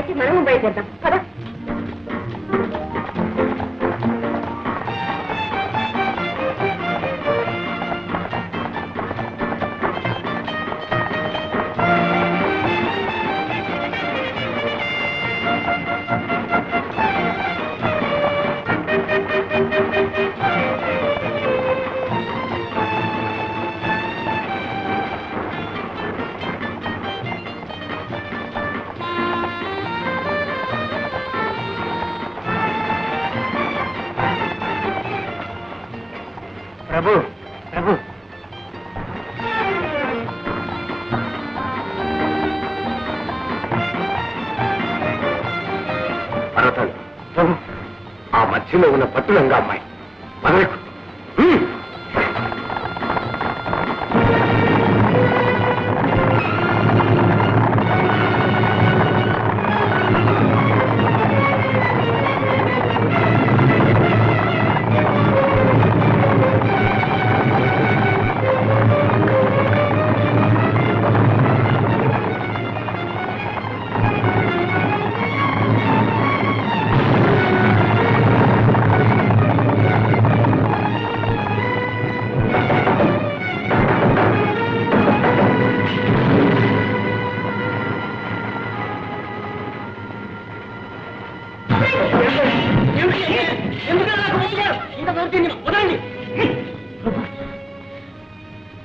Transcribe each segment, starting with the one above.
అయితే మనము బయలుదేద్దాం కదా. ప్రభు ప్రభు పర్వతాలు ప్రభు ఆ మధ్యలో ఉన్న పట్టులంగా అమ్మాయి పదలకు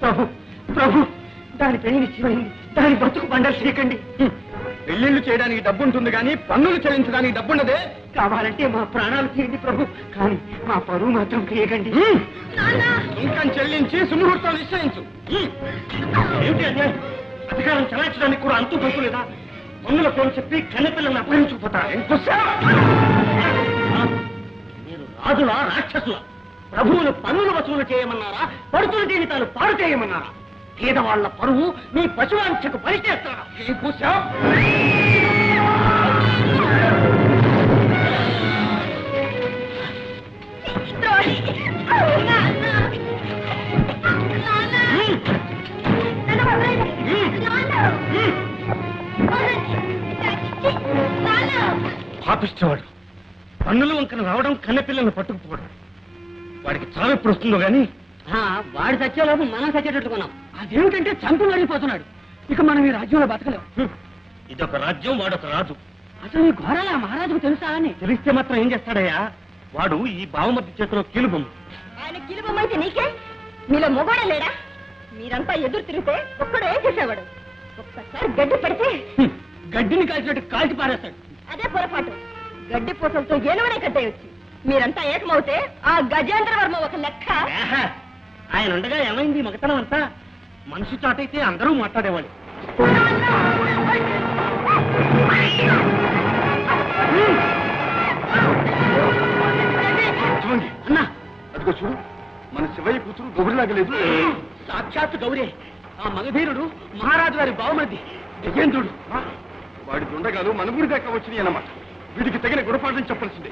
ప్రభు ప్రభు దాని పెళ్లి నిశ్చయమైంది. దాని బతుకు బండలు చేయకండి. పెళ్లిళ్ళు చేయడానికి డబ్బు ఉంటుంది కానీ పన్నులు చెల్లించడానికి డబ్బున్నదే. కావాలంటే మా ప్రాణాలు తీయండి ప్రభు, కానీ మా పరువు మాత్రం చేయకండి. ఇంకా చెల్లించి సుముహూర్తాలు నిశ్చయించు. ఏమిటి అన్యాయం? అధికారం చలాయించడానికి కూడా అంతు పడుకోలేదా? పన్నుల ఫోన్ చెప్పి కన్నెపిల్లల్ని అపహరించుకుపోతారా? మీరు రాజులా రాక్షసులా? ప్రభువులు పన్నులు వసూలు చేయమన్నారా? పడుతుల జీవితాలు పాడు చేయమన్నారా? పేదవాళ్ల పరువు మీ పశువాంఛకు పరిచేస్తారా? పాపిష్టవాడు పన్నుల వంకన రావడం, కన్నెపిల్లల్ని పట్టుకుపోవడం. వాడికి చావు ఎప్పుడు వస్తుందో గాని వాడి సత్యలోపు మనం సచ్చేటట్టుకున్నాం. అదేమిటంటే చంపు మరిగిపోతున్నాడు. ఇక మనం ఈ రాజ్యంలో బతకలేము. ఇదొక రాజ్యం, వాడొక రాజు. అసలు ఈ ఘోరాల మహారాజుకు తెలుసా అని? తెలిస్తే మాత్రం ఏం చేస్తాడయ్యా? వాడు ఈ బావమర్ది చేతిలో కీలుబొమ్మ. ఆయన కీలుబొమ్మ అయితే నీకే? మీలో మొగోడే లేడా? మీరంతా ఎదురు తిరిగితే ఒక్కడు ఏం చేసేవాడు? ఒక్కసారి గడ్డి పడితే గడ్డిని కాల్చినట్టు కాల్చి పారేస్తాడు. అదే పొరపాటు. గడ్డి పూసలతో ఏనుగునే కట్టేయొచ్చు. మీరంతా ఏకమవుతే ఆ గజేంద్ర వర్మ ఒక లెక్క. ఆయన ఉండగా ఏమైంది మగతనం అంతా? మనిషి చాటైతే అందరూ మాట్లాడేవాళ్ళు. అన్నా అదిగో చూడు, మన శివయ్య కూతురు గౌరిలాగలేదు. సాక్షాత్ గౌరే. ఆ మగధీరుడు మహారాజు గారి బావమరిది గజేంద్రుడు. వాడి దొండగాలు మన ఊరి దాకా వచ్చినాయి అన్నమాట. వీడికి తగిన గుణపాఠం చెప్పాల్సిందే.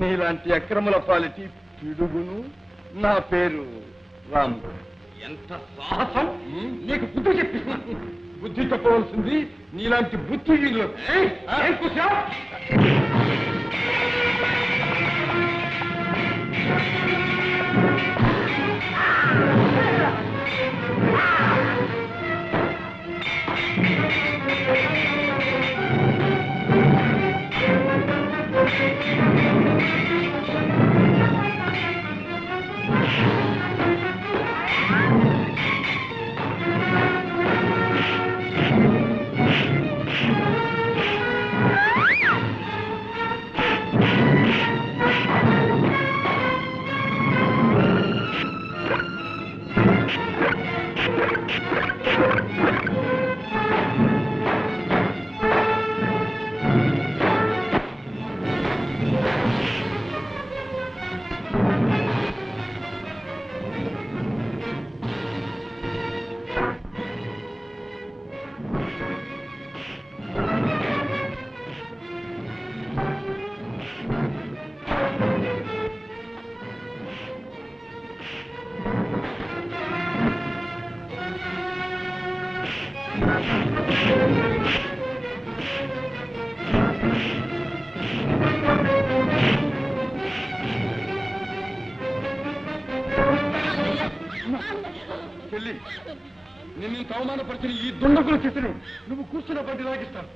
మీలాంటి అక్రముల పాలిటి పిడుగును. నా పేరు రాము. ఎంత సాహసం! నీకు బుద్ధి చెప్పిస్తాను. బుద్ధి చెప్పవలసింది నీలాంటి బుద్ధి చెల్లి, నిన్ను అవమానపరిచిన ఈ దుండకుల చేతిని నువ్వు కూర్చున్న బట్టి లాగిస్తాను.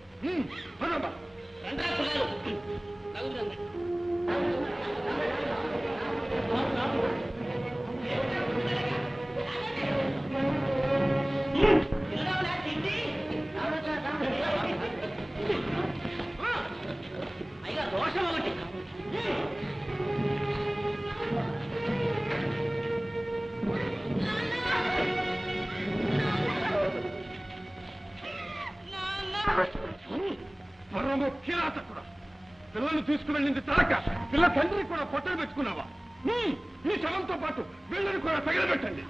పిల్లలు తీసుకువెళ్ళింది తాక పిల్ల తండ్రి కూడా పొట్టలు పెట్టుకున్నావా? ఈ శవంతో పాటు వీళ్ళని కూడా తగలబెట్టండి.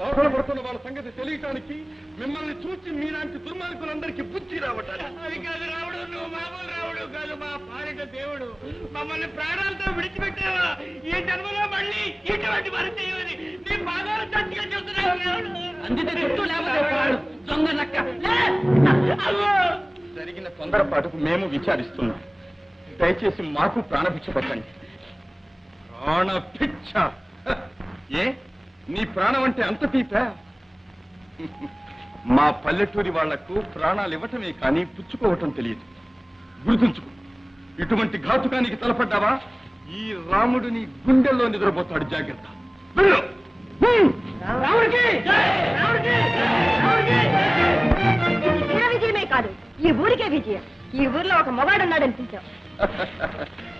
బాధపడుతున్న వాళ్ళ సంగతి తెలియటానికి మిమ్మల్ని చూసి మీలాంటి దుర్మార్గులందరికీ బుద్ధి రావటానికి. అది కాదు రావుడు, నువ్వు మామూలు రావుడు కాదు, మా పాలిట దేవుడు. మమ్మల్ని ప్రాణాలతో విడిచిపెట్టావా? ఈ జన్మలో మళ్ళీ ఇటువంటి పని చేయమని నీ పాదాలు తట్టిగా చూస్తున్నావు. అందుకే చుట్టూ లేకపోతే దొంగ నక్క. జరిగిన తొందరపాటుకు మేము విచారిస్తున్నాం. దయచేసి మాకు ప్రాణభిక్ష పెట్టండి. ప్రాణభిక్ష? ఏ నీ ప్రాణం అంటే అంత తీపా? మా పల్లెటూరి వాళ్లకు ప్రాణాలు ఇవ్వటమే కానీ పుచ్చుకోవటం తెలియదు. గుర్తుంచుకో, ఇటువంటి ఘాతుకానికి తలపడ్డావా ఈ రాముడు నీ గుండెల్లో నిద్రపోతాడు. జాగ్రత్త. విజయమే కాదు, ఈ ఊరికే విజయం. ఈ ఊర్లో ఒక మొగాడు ఉన్నాడనిపించావు.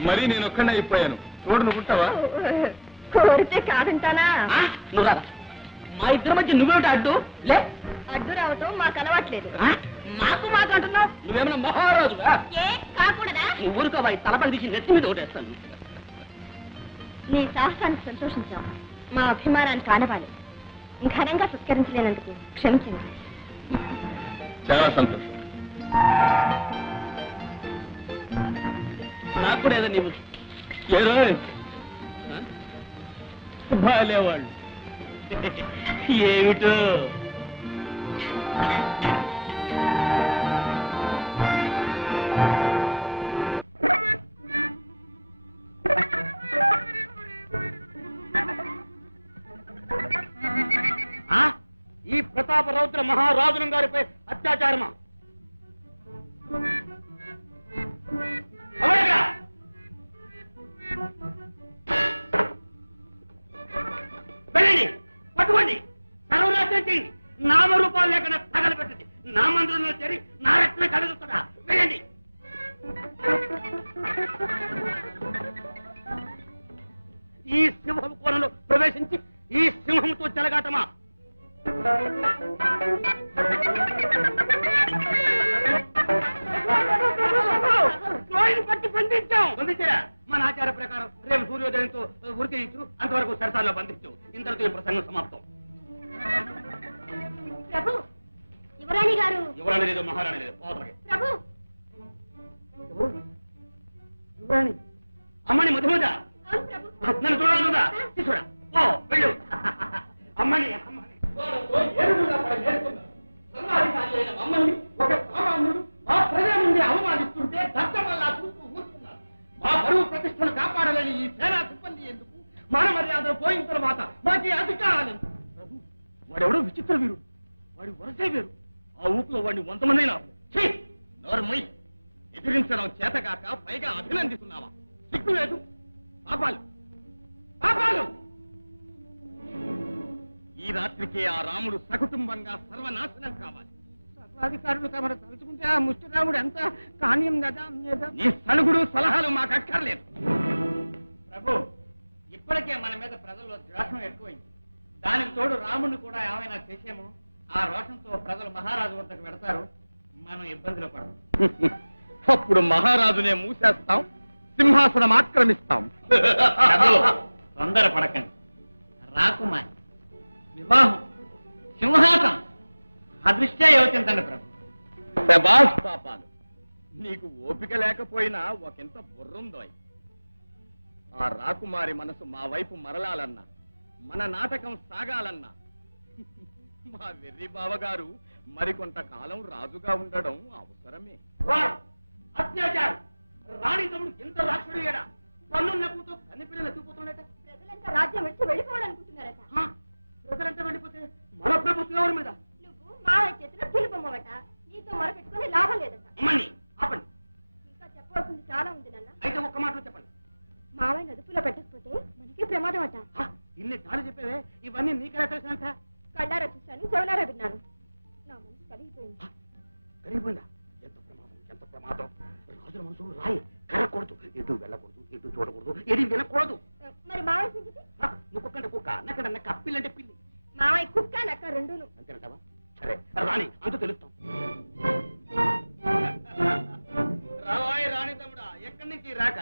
మరి నేను ఒక్కడే అయిపోయాను. తోడు నువ్వుంటావా? కోరితే కాదంటానా? నువ్వు రాదా? మా ఇద్దరి మధ్య నువ్వేమిటి అడ్డు? లే, అడ్డు రావటం మాకు అలవాట్లేదు. మాకు అంటున్నావు? నువ్వేమన్నా మహారాజు కాకూడదా? నువ్వు ఊరుకోవా, తలపడి తీసి నెత్తి మీద ఓటేస్తాను. నీ సాహసానికి సంతోషించాం. మా అభిమానానికి ఆనవాలి. ఘనంగా సత్కరించలేనందుకు క్షమించండి. చాలా సంతోషం. నాకు కూడా ఏదో నీవు ఏదో బాలేవాళ్ళు ఏమిటో. ఈ ప్రతాప రౌద్ర మహారాజులం గారిపై అత్యాచారమా? వెళ్ళండి, పట్టుకోండి, సర్వనాశనం చేయండి. నామరూపాలు లేకుండా తగలబెట్టండి. నా మందిరంలో చేరి నా రక్షణ కలుగుతుందా? వెళ్ళండి. ఈ సింహం కోణంలో ప్రవేశించి ఈ సింహంతో చెలగాటమా? పట్టి బంధించారా? మన ఆచార ప్రకారం రేపు సూర్యోదయంతో ఉరికించు, అంతవరకు సరసాల్లో బంధించు. ఇంతటితో ఈ ప్రసంగం సమాప్తం. ప్రభు, యువరాణి గారు. యువరాణి లేదు, మహారాణి లేదు. ప్రభు, యువరాణి అమ్మని మధుమద. అవును ప్రభు. నన్ను చూడాలనుందా తీసుకురా ఓ వెళ్ళు అమ్మని మమ్మల్ని ఒక సామాన్యుడు మా ప్రజల నుండి అవమానిస్తుంటే దర్శనం వల్ల చూస్తూ ఊరుకున్నారు. మా బరువు ప్రతిష్టలు కాపాడలేని ఈ సేనా సిబ్బంది ఎందుకు? మన మర్యాదలు పోయిన తర్వాత మాకు అధికారాలు ప్రభు, వాడెవడో విచిత్ర వీరుడు, వాడి వరసే వేరు. ఆ ఊపిలో వాడిని 100 మంది నోర్మై ఎదిరించడం చేతగాక పైగా అభినందిస్తున్నావా? సిగ్గు లేదు. పాపాలు పాపాలు. ఈ రాత్రికి ఆ రాముడు సకుటుంబంగా సర్వనాశనం కావాలి. సర్వాధికారులు తమరు తలుచుకుంటే ఆ ముష్టిరాముడు ఎంత కాణ్యం కదా. నీ సలుగుడు సలహాలు మాకు అక్కర్లేదు. ప్రభు, ఇప్పటికే మన మీద ప్రజల్లో ద్వేషం ఎక్కువైంది. దానికి తోడు రాముడిని కూడా ఏమైనా చేసేమో ఆ రోషంతో ప్రజలు మహారాజు వద్దకు వెడతారు, మనం ఇబ్బందులు పడము. అప్పుడు మహారాజునే మూసేస్తాం, సింహాసనం ఆక్రమిస్తాం. తొందర పడకండి. రాకుమారి, వివాహం, సింహాసనం అదృష్ట్యా యోచించండి ప్రభు. శబాష్ పాపాలు, నీకు ఓపిక లేకపోయినా ఒకంత బుర్రుందోయ్. ఆ రాకుమారి మనసు మా వైపు మరలాలన్నా, మన నాటకం సాగాలన్నా మా వెర్రి బావగారు మరికొంతకాలం రాజుగా ఉండడం అవసరమే. అత్యాచారం రాణి తమ్ముడు ఎంత రాక్షుడిగాడా? పన్నున్న కూతో కన్నెపిల్లలు ఎత్తుకుపోతుండట. ప్రజలంతా రాజ్యం విడిచి వెళ్ళిపోవాలనుకుంటున్నారట. ప్రజలంతా వెళ్ళిపోతే మన ప్రభుత్వం ఎవరి మీద? నువ్వు మావయ్య చేతిలో తిరుపమ్మవట. నీతో మొరపెట్టుకుని లాభం లేదట. అమ్మని ఆపండి. ఇంకా చెప్పవలసింది చాలా ఉంది నాన్న. అయితే ఒక్క మాటలో చెప్పండి. మావయ్య అదుపులో పెట్టకపోతే మనకే ప్రమాదం అట. ఇన్ని సార్లు చెప్పేవే, ఇవన్నీ నీకెలా తెలిసినంత? కళ్ళారా చూశాను, చెవులారా విన్నాను. నా మనసు కలిగిపోయింది. కరిగిపోయిందా? ఎంత ప్రమాదం, ఎంత ప్రమాదం. రాజుల మనసు రాయి కరకూడదు, ఎటు వెళ్ళకూడదు, ఎటు చూడకూడదు, ఎటు వినకూడదు. మరి మావయ్య సంగతి? నువ్వు కుక్కంటే కుక్క, నక్కడ నక్క, పిల్లంటే పిల్లి. మావయ్య కుక్క నక్క రెండును. అంతేనంటావా? సరే రాణి, అంత తెలుస్తాం. రావాయ్ రాణి తమ్ముడా, ఎక్కడి నుంచి రాక?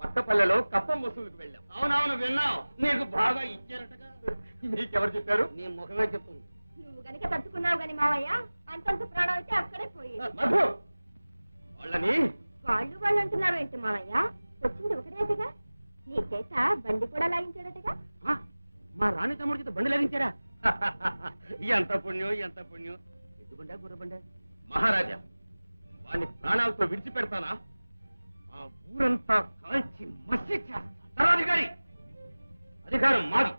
పట్టపల్లెలో కప్పం వసూలుకు వెళ్ళాం. అవునవును విన్నావు, నీకు బాగా ఇచ్చారటగా. నీకెవరు చెప్పారు? నీ ముఖమే చెప్తుంది. నువ్వు గనక తట్టుకున్నావు గాని మావయ్య, అంతంత ప్రాణం అయితే అక్కడే పోయి. మధు, వాళ్ళని వాళ్ళు అంటున్నారు ఏంటి మావయ్య? వచ్చింది ఒకటేటగా. నీ చేత బండి కూడా లాగించాడటగా. మా రాణి తమ్ముడి చేత బండి లాగించారా? ఎంత పుణ్యం, ఎంత పుణ్యం. ఎద్దుబండా గుర్రబండా? మహారాజా, వాడిని ప్రాణాలతో విడిచిపెడతానా? ఆ ఊరంతా కాల్చి మసి చేస్తా. సర్వాధికారి, అధికారం మాది,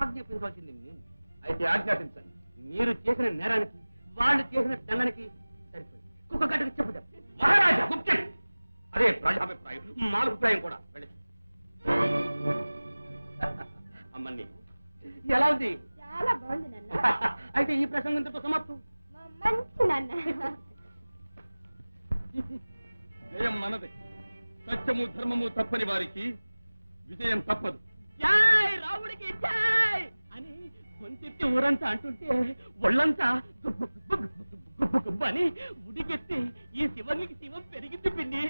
ఆజ్ఞాపించాల్సింది మేము. అయితే ఆజ్ఞాపించండి. మీరు చేసిన నేరానికి, వాళ్ళు చేసిన దండనికి సరిపోయి కుక్క గడ్డకి చెప్పుదాం. మహారాజా గుప్తం, అదే ప్రజాభిప్రాయం, మా అభిప్రాయం కూడా. వెళ్ళి అమ్మని ఎలా ఉంది? చాలా బాగుంది నాన్న. అయితే ఈ ప్రసంగంతో సమాప్తం. మంచి నాన్న. జయం మనదే. సత్యము ధర్మము తప్పని వారికి విజయం తప్పదు. జై రాముడికి జై అని గొంతెత్తి ఊరంతా అంటుంటే ఒళ్ళంతా గుబ్బు గుబ్బు గుబ్బు గుబ్బు గుబ్బు అని ఉడికెత్తి ఈ శివునికి శివం పెరిగింది పిన్ని.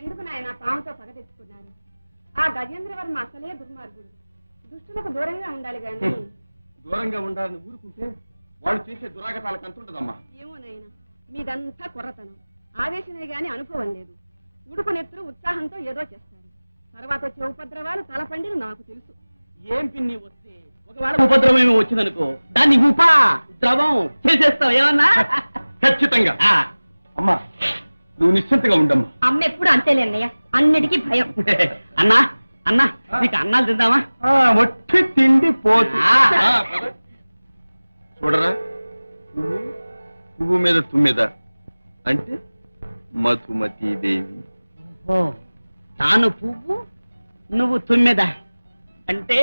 ఎందుకు నాయన పాముతో పగ తెచ్చుకున్నారు? ఆ గజేంద్రవర్మ అసలే దుర్మార్గుడు. దుష్టులకు దూరంగా ఉండాలి గాని. దూరంగా ఉండాలని ఊరుకుంటే వాళ్ళు చేసే దురాగతాలకు అంతుంటదమ్మా. ఏమో నాయన, మీదంతా కొర్రతనం. ఆవేశమే గాని అనుభవం లేదు. ఉడుకునెత్తులు ఉత్సాహంతో ఏదో చేస్తారు. తర్వాత వచ్చే ఉపద్రవాలు తలపండిలు నాకు తెలుసు. ఏం పిన్ని వస్తే ఒకవేళ ఉపద్రవం వచ్చిందనుకో, దాన్ని ద్రవం చేసేస్తావు ఏమన్నా? ఖచ్చితంగా. అమ్మా, నువ్వు నిశ్చింతగా ఉండమ్మా. అమ్మ ఎప్పుడు అంతేలే అన్నయ్య, అన్నిటికీ భయం. అన్నా అన్నా, నీకు అన్నాలు తిందామా? వచ్చి తిండి పోతు. చూడరా, పువ్వు మీద తుమ్మెద అంటే మధుమతి దేవి. తాను పువ్వు, నువ్వు తుమ్మెద అంటే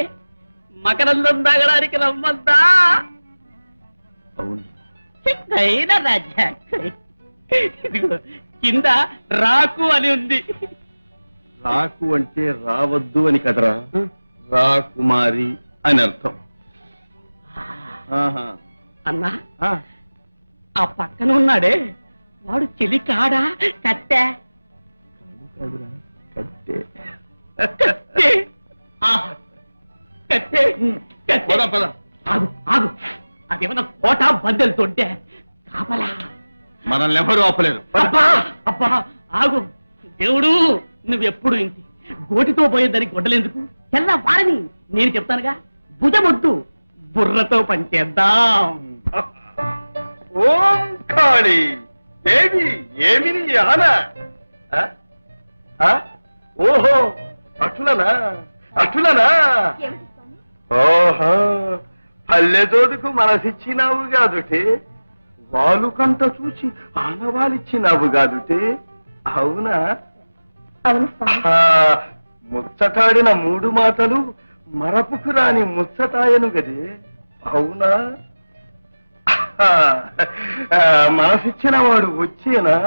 మకరందం తాగడానికి రమ్మంతా. అవును, అయినా రాజా, ఇదిగో కింద రాకు అని ఉంది. రాకు అంటే రావద్దు అని కదరా, రాకుమారి అని అర్థం. ఆహా. అన్నా, ఆ పక్కన ఉన్నాడే వాడు చెలి కాడా కట్టె? కట్టే. కట్టె. కట్టె. పద పద. ఆగు ఆగు, అదేమన్నా కోట బందెలుతుంటే కాపలా. మనల్ని ఎవరు ఆపలేరు. అబ్బా అబ్బా ఆగు, దేవుడు నువ్వెప్పుడు ఇంటి గోటితో పోయేదానికి గొడ్డలేందుకు? తెల్ల వారని నేను చెప్తానుగా, భుజమొద్దు బుర్రతో పనిచేద్దాం. ఓం కాళీ ఏమి ఆన? ఓహో అటులనా ఓహో పల్లెదోదుకు మనసిచ్చినావు కాదుటే, వాలు కంట చూసి ఆనవాలిచ్చినావు కాదుటే, అవునా? ముచ్చటాడిన 3 మాటలు మరపుకు రాని ముచ్చటాయను గదే, అవునా? మనసిచ్చిన వాడు వచ్చేనా,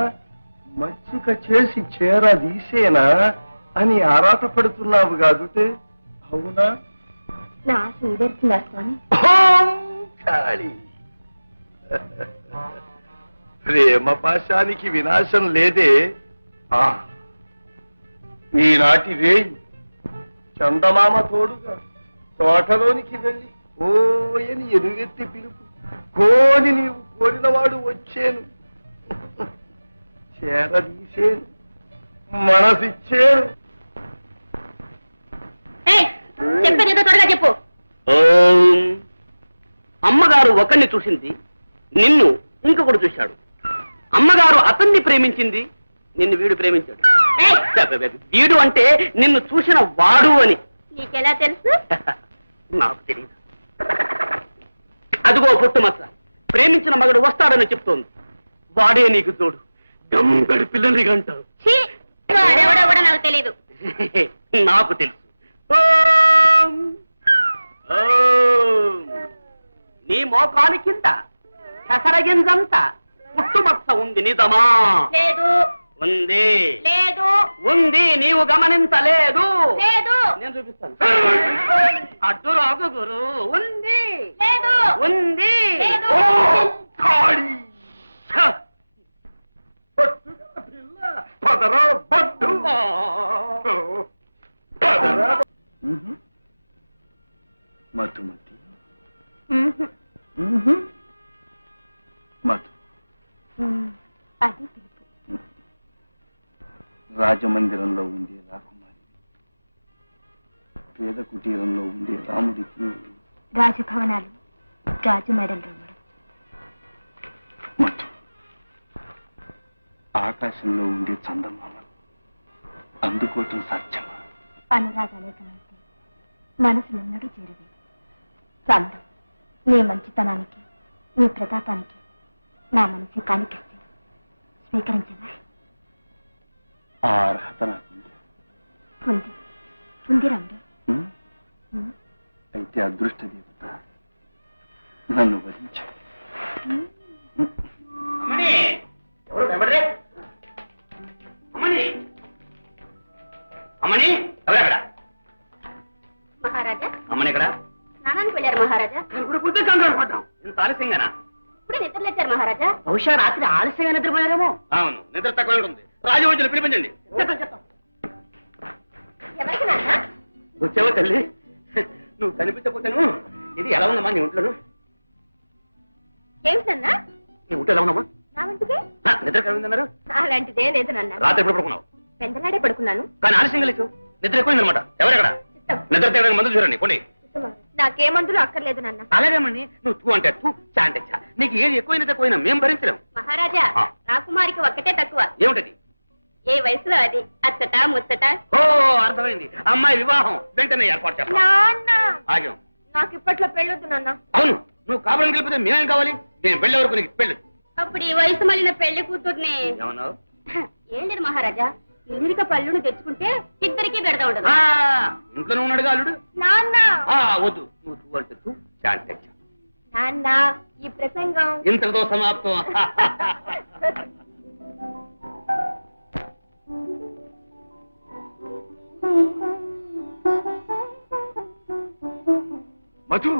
మచ్చిక చేసి చేరదీసేనా అని ఆరాటపడుతున్నావు కాదుటే, అవునా? ప్రేమ పాశానికి వినాశం లేదే. ఈనాటి రేయి చందమామ తోడుగా తోటలోనికి వెళ్ళి ఓయని ఎలుగెత్తి పిలుపు, కోని నీవు కోరినవాడు వచ్చేను, చేరదీసేను, మనసిచ్చేను. చెప్పేది త్వరగా చెప్పు. అమ్మగారు ఒకరిని చూసింది, నిన్ను ఇంకొకడు చూశాడు. అమ్మగారు అతన్ని ప్రేమించింది, నిన్ను వీడు ప్రేమించాడు. వీడు అంటే నిన్ను చూసిన వాడు అని నీకెలా తెలుసు? నాకు తెలియదు. అదిగో పుట్టుమచ్చ, ప్రేమించిన మగడు వస్తాడని చెప్తోంది. వాడే నీకు తోడు. గంగడి పిల్లల్ని అంటావు. ఎవడెవడో నాకు తెలీదు. నాకు తెలుసు. నీ మోకాలి కింద పెసరగింజంత పుట్టుమచ్చ ఉంది, నిజమా? లేదు. ఉంది. లేదు. ఉంది, నీవు గమనించలేదు. లేదు. నేను చూపిస్తాను. అడ్డు రాకు గురు. ఉంది. లేదు. ఉంది. లేదు. మధుమతి మధు అది పిలుపు. రాజమందిరంలో ఉండే రాకుమారి, పేద కుటీరంలో ఉండే రాముడికి రాజభవనాలు రాజు మేడలు. మధు ఆకాశంలో ఉండే చందమామ అందుకోవటం సాధ్యమా? అనురాగాలే కనైతే మనసు నిన్నడూ చేరవే. చందం, నీ మంచితనానికి, నీ ప్రతాపానికి నా మనసు కానికిస్తే స్వీకరించదా? ఆ అర్హత నాకుంది. ఉంది. ఉంది రండు. అయితే అదృష్ట దేవత నన్ను వరించు. అమ్మని ఎవరెక్కడ? మహారాజా. అమ్మని ఎక్కడ? స్నానానికి వెళ్ళారు మహారాజా. ఇప్పుడు బుద్ధి కంగారు పడ్డాం. ఇంత ఆలస్యంగానా? ఇప్పుడే నిద్రలేచారు మహారాజా. బహుశా రాత్రి ఆలస్యంగా నిద్రపోయారేమో. అవును, నిద్ర తక్కువ ఉంటుంది. రాజవంచులు పిలిపించండి. ఎవరికి నాన్న? వచ్చావో తల్లి, నువ్వు కనిపించకపోతాను. ఇది ఎలా ఉందమ్మా నీ ఒంట్లోను? ఏమిటన్నా? నీ ఒంట్లో ఎలా ఉందమ్మా? నా వంటికే నిద్ర కలిగిందన్నారు. అలాంటిదే లేదు నాన్న. రాత్రి ఎప్పుడు పడుకున్నావు? పెందలాడే పడుకున్నాను. కానీ ఆలస్యంగా లేచు. నిద్ర ఎక్కువైందనమాట. ఎవరెక్కడ? నిద్ర తేడానికి మందులు చూడండి. పోనీ. నాకే మందులు అక్కర్లేదు నాన్న. అలాగేమని నువ్వు తూ అంటే తూ, చా అంటే చా. నీకు ఏది ఎక్కువైనా తక్కువైనా మేము భరించలేము. మహారాజా, రాకుమారికి ఒక్కటే తక్కువ. ఏమిటది? ఏ వయసులో అది అచ్చట ముచ్చట. ఓ, అర్థమైంది. అమ్మాయి వివాహం వెంటనే ఏర్పాటు చేస్తాం. నాన్న, ఆగాం. నాకు ఇప్పట్లో పెళ్ళొద్దు నాన్న. అవును, నువ్వు కావాలని గెలిపితే మేమేం కావాలి? నేను పెళ్లి వరకు నీకు పెళ్లి. అప్పుడు ఈ వయసు మళ్ళిన పెళ్లి కూతుర్ని. ఏమన్నావు? ఏం లేదు మహారాజా, ఎదురిక పళ్ళును తెచ్చుకుంటే ఇద్దరికి పెడతా ఉండదు. ఇంట్లో ఉన్నాడుగా అల్లుడు. నాన్న, వద్దు, నువ్వు తూ అంటే తూ, చా అంటే చా. నాన్న, ఈ ప్రసంగం ఇంతటితో సమాప్తం. మధు,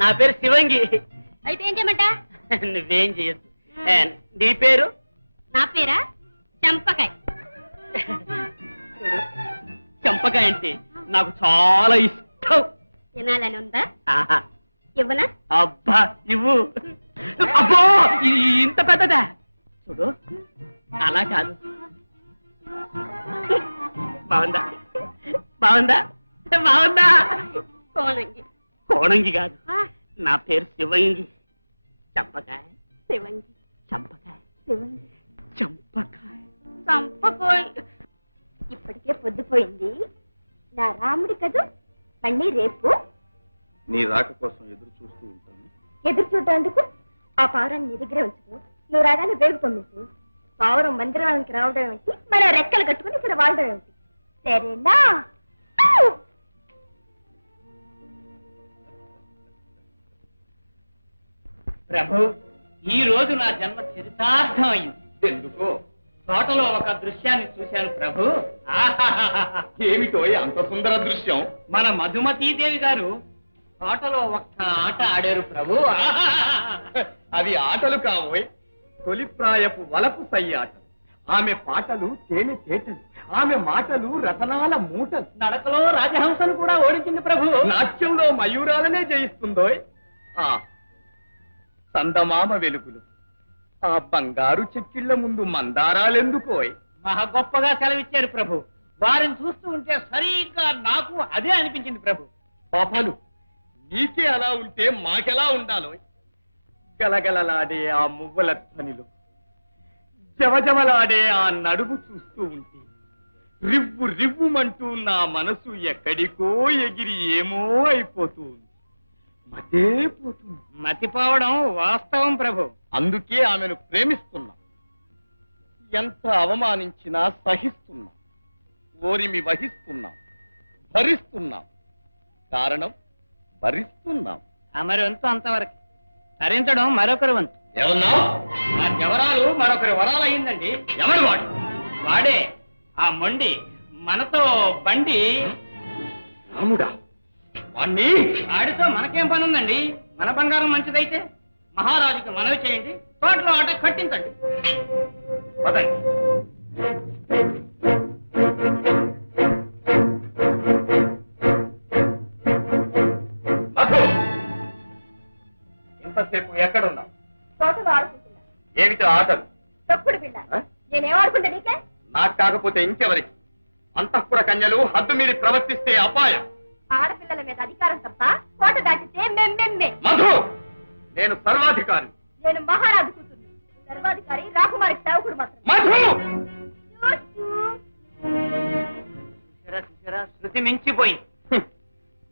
నా పేరు శివంగి. అయితే ఏం చేయమంట? నువ్వేం చేయొద్దు. నీ పేరు? నా పేరా చంపకాయ. చంపకాయ అంటే నాకు చాలా ఇష్టం. తినాలని ఉందా? ఆహా. ఇవ్వనా? అబ్బా ఇవ్వు. అబ్బో ఇంత పెద్దదా? చూడు అలా కాదు. బాగుందా? బాగుందా? బాగుందా? కోనంగి. కోణంగి కాదు, నా పేరు శివంగి. చంపకాయ శివంగి. చంపకాయ శివంగి. చంపకాయ. చంపకోయ్. ఇప్పటికే పొద్దుపోయింది. నా రాముడి కదూ, మళ్ళీ రేపు నీ రాక కోసం ఎదురు చూస్తూ ఉంటాను. ఎదురు చూడటానికి ఆ పావురాన్ని నీ దగ్గరే ఉంచుకో. నువ్వు రాగానే వేగు పొమ్మిసు. పావురం మందిరానికి రావడం ఏమిటి, మన రెక్కలు కట్టుకుని ఇక్కడ వాడడం ఏమిటి? సరేనా? ప్రభు, ఈ రోజు నా జన్మ చరితార్థం అయింది. ఎందుకో? తోటలో ఒక దృశ్యాన్ని చూశాను ప్రభు. ఏమిటో అంత సుందర దృశ్యం? మన మధుమతీదేవి గారు తోటలో ఒక్క ఆట ఆడారు ప్రభు. అవి ఆటలు కావోయ్, తొలిప్రాయపు వలపు సయ్యాట. ఆమె పాటలు తేనె తేటలు, ఆమె మాటలు రతనాల మూటలు. నడకలో రాజహంసను కూడా ఓడించింది ప్రభు. నాట్యంలో మయూరాలనే జయిస్తుందోయ్. ఆ సందమామ వెలుగులు, ఆ బంగారు చెక్కిళ్ల ముందు మందారాలెందుకోయ్? మహా గొప్పగా సెలవిచ్చారు ప్రభు. వారిని చూస్తూ ఉంటే సరిగ్గా నాకు అదే అనిపించింది ప్రభు. పాపాలు, నీకే అలా ఉంటే మాకెలా ఉండాలో? గలగలలాడే ఆ మువ్వల ధ్వనిలో, జవజవలాడే ఆ నడుము చూస్తూ ఉంటే రివ్వు రివ్వుమంటూ నా మనసు ఎక్కడికో ఎగిరి ఏమో అయిపోతూ ఉంది. మతే పోతుంది. మతిపోవడం వాస్తవం ప్రభు. అందుకే ఆమెను ప్రేమిస్తున్నా. ఎంత అవమానించినా సహిస్తున్నా, ఓరిమి వహిస్తున్నాం, భరిస్తున్నాం. కారణం భరిస్తున్నాం. మరి వంతు అంతవరకు, భరించడం మరొకరి వంతు. ఏమన్నా? నా జవరాలు మరొకరి వరాలు అయిందండి. ఎవడు వాడు? వాడే ఆ మొండి మనతో బండి. రాముడా? వాణ్ణి ఆడితో మనకేం పని ఉందండి? మన బంగారం మంచిదైతే మహారాజుకి మనవి చేయండి, తోటలో ఆట కట్టించండి. పదండి. మధు, ఇంతసేపు ఎక్కడున్నావు? తోటలో ఆడుకుంటున్నా. ఏమిటి ఆటలు? తప్పుడు పిల్ల. నేనేం ఆడుకుంటా నీకే? నాకు కాకపోతే ఇంకెవరికి? అంతఃపుర కన్యలు హద్దు మీరి ప్రవర్తిస్తే అపాయం. ఆడపిల్లల మీద అధికారం తప్ప కోట దాటితే మెమ్మెమ్మే. మధు, నేను సర్వాధికారి. నేను మహారాజు కూతుర్ని. సర్వాధికారి రాకుమారికి సేవకుడు మాత్రం. మధు! చూసారా, శృతి మించిపోయి.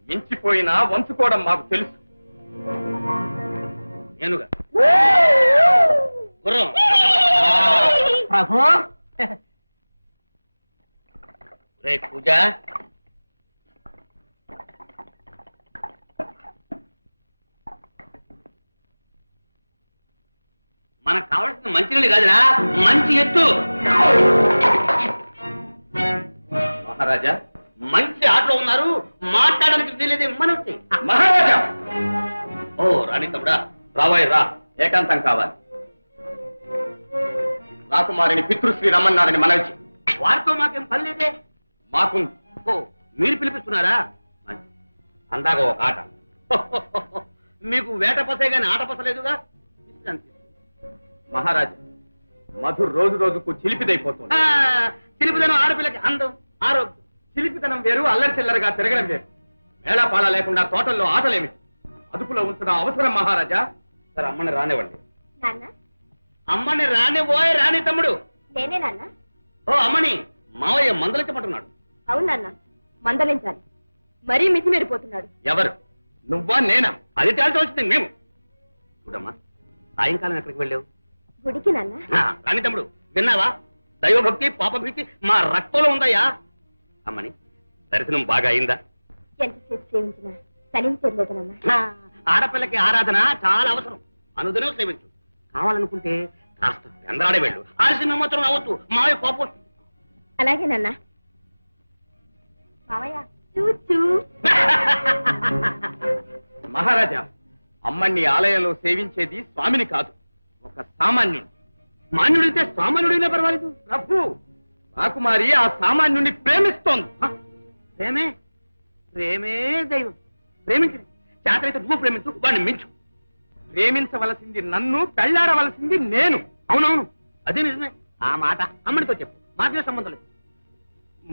మించిపోయినా వంచుకోవడం మాకు తెలుసు. ఏనుగా గుర్రం. ప్రభు, రే పూజ, మనకు కావాల్సిన మంచినీళ్ళు కాదురా, మంచి ఎత్తు. మహారాజా. మంచి ఆటలో ఉన్నారు, మాట్లాడడానికి తెలియదు. మనం మహారాజా! ఓ రాణి తమ్ముడా, రావాయి రా, ఏకాంతం కావాలి. రాకుమారిని పితృశ్రీ రమ్మన్నారని మనవి. వారితో మాకేం పని లేదే. మాకు ఓ మీరు పిలిపిస్తున్నారా? మంచిది. అందాక ఒక ఆట. మీకు వేట పసే గాని ఆట పసలేదుగా. విశ్రాంతి. మహారాజా, మధు రోజు రోజుకు చిలిపిదైపోతుంది. చిలిపిదనం ఆడపిల్లకి అందం, ఆరోగ్యం. చిలిపితనం వేరు, అల్లరి చిల్లరగా తిరగడం వేరు. వేళాపాళ లేకుండా తోటల్లో ఆటలేమిటి? అదుపులో ఉంచడం అవసరం మహారాజా. సరే అమ్మని రానివ్వండి. నాన్న, అమ్మని రానివ్వోయ్ రాణి తమ్ముడు. నేనే నాన్న. ఓ అమ్మని మావయ్య మందలించమంటున్నాడు. అవును నాన్న, మందలించాలి. మరీ మితిమీరిపోతున్నాడు. ఎవరు, నువ్వా నేనా? అది తేల్చవలసింది మేము. చూడమ్మా, సాయంకాలం ఎక్కడికి వెళ్ళావు? గుడికి నాన్న. రాణి తమ్ముడు విన్నావా? దైవభక్తి పాపభీతి మా రక్తంలో ఉందయ్యా. అమ్మని దర్శనం బాగా అయిందా? ఎంతసేపు సేవించినా తనించలేదు నాన్న. ఆడపిల్లకి ఆరాధన చాలా అవసరం. అనుదినం సేవించు. కావాలనుకుంటే కాస్త చంద్రాడే వెళ్ళు. ఆలస్యం మాత్రం రావద్దు, మావయ్య కోపం. అలాగే నాన్న. మావయ్య చూచూ. మహారాజా, అమ్మని ఆలయంలో సేవించేది స్వామిని కాదు, ఒక సామాన్యుని. మాన్యుడైతే సామాన్యుడైనా పర్వాలేదు. ప్రభు, రాకుమారి ఆ సామాన్యుని ప్రేమిస్తోంది. ప్రేమే ప్రేమే దైవం. ప్రేమించింది చేతనైతే నువ్వు ప్రేమించు, వాడిని మించు. ప్రేమించవలసింది నన్ను, పెళ్లాడవలసింది నేను. అవునవును, అదే నిజమే. ఆ మాట అమ్మడితో చెప్పు, మాకే సంబంధం లేదు.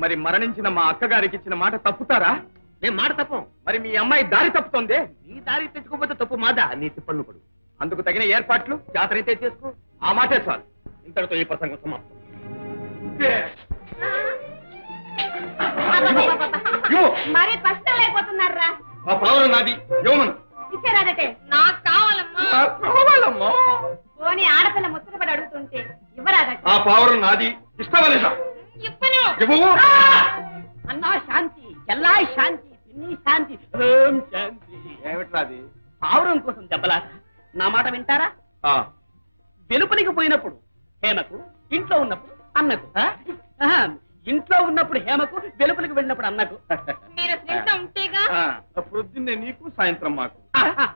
మరి మరణించిన మా అక్కగారికి ఇచ్చిన మాట తప్పుతారా? నేను మాట తప్పం. మరి మీ అమ్మాయి దారి తప్పుతోంది. నీ దారి తెచ్చుకోకపోతే తప్పు మాదా? నీ తిప్పలు పడు. అందుకు తగిన ఏర్పాట్లు జాతరైతే చేసుకో. ఆ మాటే చాలు. ఇంతటితో ఈ ప్రసంగం సమాప్తం. మరి కష్టాలైపోతున్నారా? ఆ పావురం నాది, యోమన్. ఇచ్చారాదటే నాకు కావాలమ్మా. కావాలమ్మా. పోనీ ఆడపిల్ల ముచ్చటపడి అడుగుతుంటే ఇవ్వరాదట. ఆ పావురం నాది, ఇష్టమలేదా? ఇవ్వను. ఇవ్వవు. అన్నా శాంతి, చెల్లాయి శాంతి, పిన్ని శాంతి, ఓం శాంతి. ఏమిట్రా అది? పావురం కోసం దెబ్బలాట. నా మాట వింటారా? వెలుపలికి పోయినప్పుడు హేమకు, ఇంట్లో ఉన్నప్పుడు అన్నకు. ఇంట్లో ఉన్నప్పుడు హేమకు, వెలుపలికి వెళ్ళినప్పుడు అన్నకు. మీరు శ్రద్ధ ఉంటేగా. పొద్దున్నే నీకు, సాయంత్రం మాకు.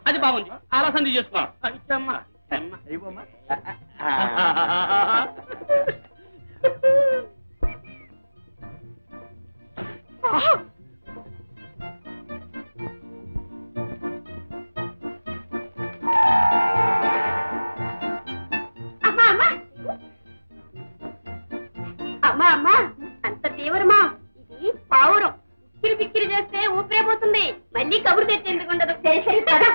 అది బాగుంది. అలా సంధి చేసుకో. ఇచ్చమ్మా. ఇవ్వమ్మా. అమ్మా అమ్మా అమ్మా అమ్మా, అంత తీవ్రమా? ఇది పావురం. ఉక్కిరి బిక్కిరి చేస్తే ఊపిరే పోతుంది. మళ్ళీ కబురు తెచ్చేందుకు ఉండదు. సరి కదా.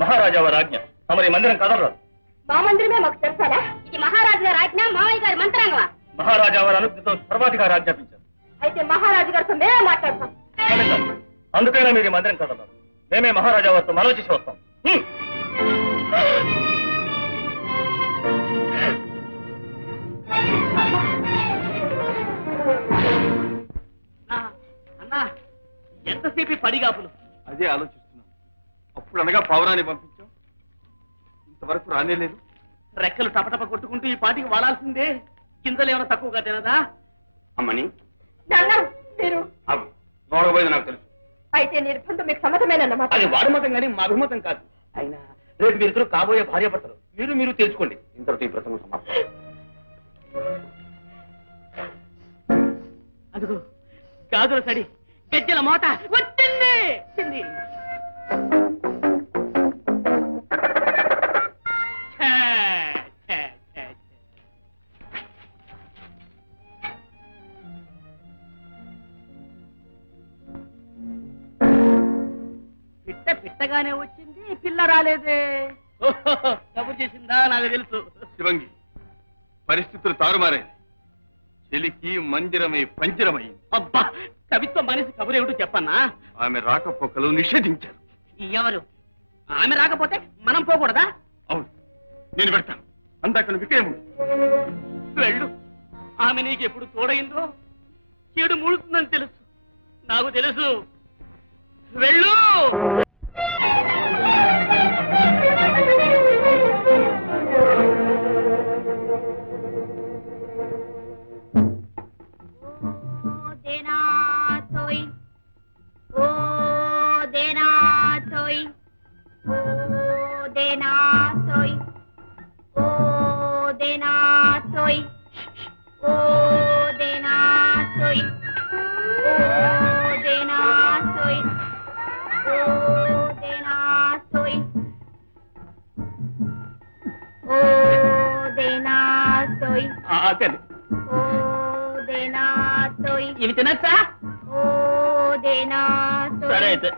మహారాజా వారి ఆజ్ఞ. తమరి మందిరం కదలరాదు. మా మందిరమే మాకు తెలుసాలా? ఇది మహారాజు గారి ఆజ్ఞ, మామయ్య గారి మంత్రాంగమా? మహారాజా వారి అనుజ్ఞతో సర్వాధికారి ఆజ్ఞాపించారు. అయితే మహారాజు గారితో మేమే మాట్లాడతాం. అందుకైనా మీరు ఈ మందిరం కదలరాదు. మేమే మహారాజా వారితో మనవి చేసి వస్తాం. అన్నా, ఎంతసేపు పడిగాపులు? అదే ఆలోచిస్తున్నాం. అప్పుడు అనగా పావురాన్ని పంపించాం, ఇంతవరకు రానేలేదు. రెక్కలు టపటప కొట్టుకుంటూ ఈ పాటికి వాడాల్సిందే. కిందలు ఏమైనా తక్కువగా తినదా? అమ్మని మీరు నోడబోయేది నాకు తెలుసు. అయితే నిర్బంధం మీకు సమ్మతమేనన్నమాట. అది వాడి మతం కానీ మా అభిమతం కాదు. అయినా రేపు మీరిద్దరు కాబోయే భార్యాభర్తలు. మీరు తెలుసుకోండి. ఇంతటితో ఈ ప్రసంగం సమాప్తం. అదిగో గాజుల సడి, గజ్జల మోత వచ్చింది. పిట్ట పిట్టగానే వచ్చింది, పిల్ల రాలేదే. కబురు చేసిందా? నాకు తెలుసు. శివంగి, పరిస్థితులు తారుమారాయి. చెలికి మందిరమై పంజరమైంది. అబ్బా, కవిత్వ మనిషి కబురేమిటో చెప్పన్నా. ఆమె రాకపోకలు నిషేధించారు. ఎవరు? ఆమె రాకపోతే మనం పోకూడదా? అవును, నేను పెడతాను. అందాక విక్రయం వెళ్ళు. ఆమె నీకెప్పుడు తోడైందో చెడు మూడుతుందని తెలుసు, నాకు తెలుసు. వెళ్ళు. ఇవి తినచ్చా? సరే అయితే.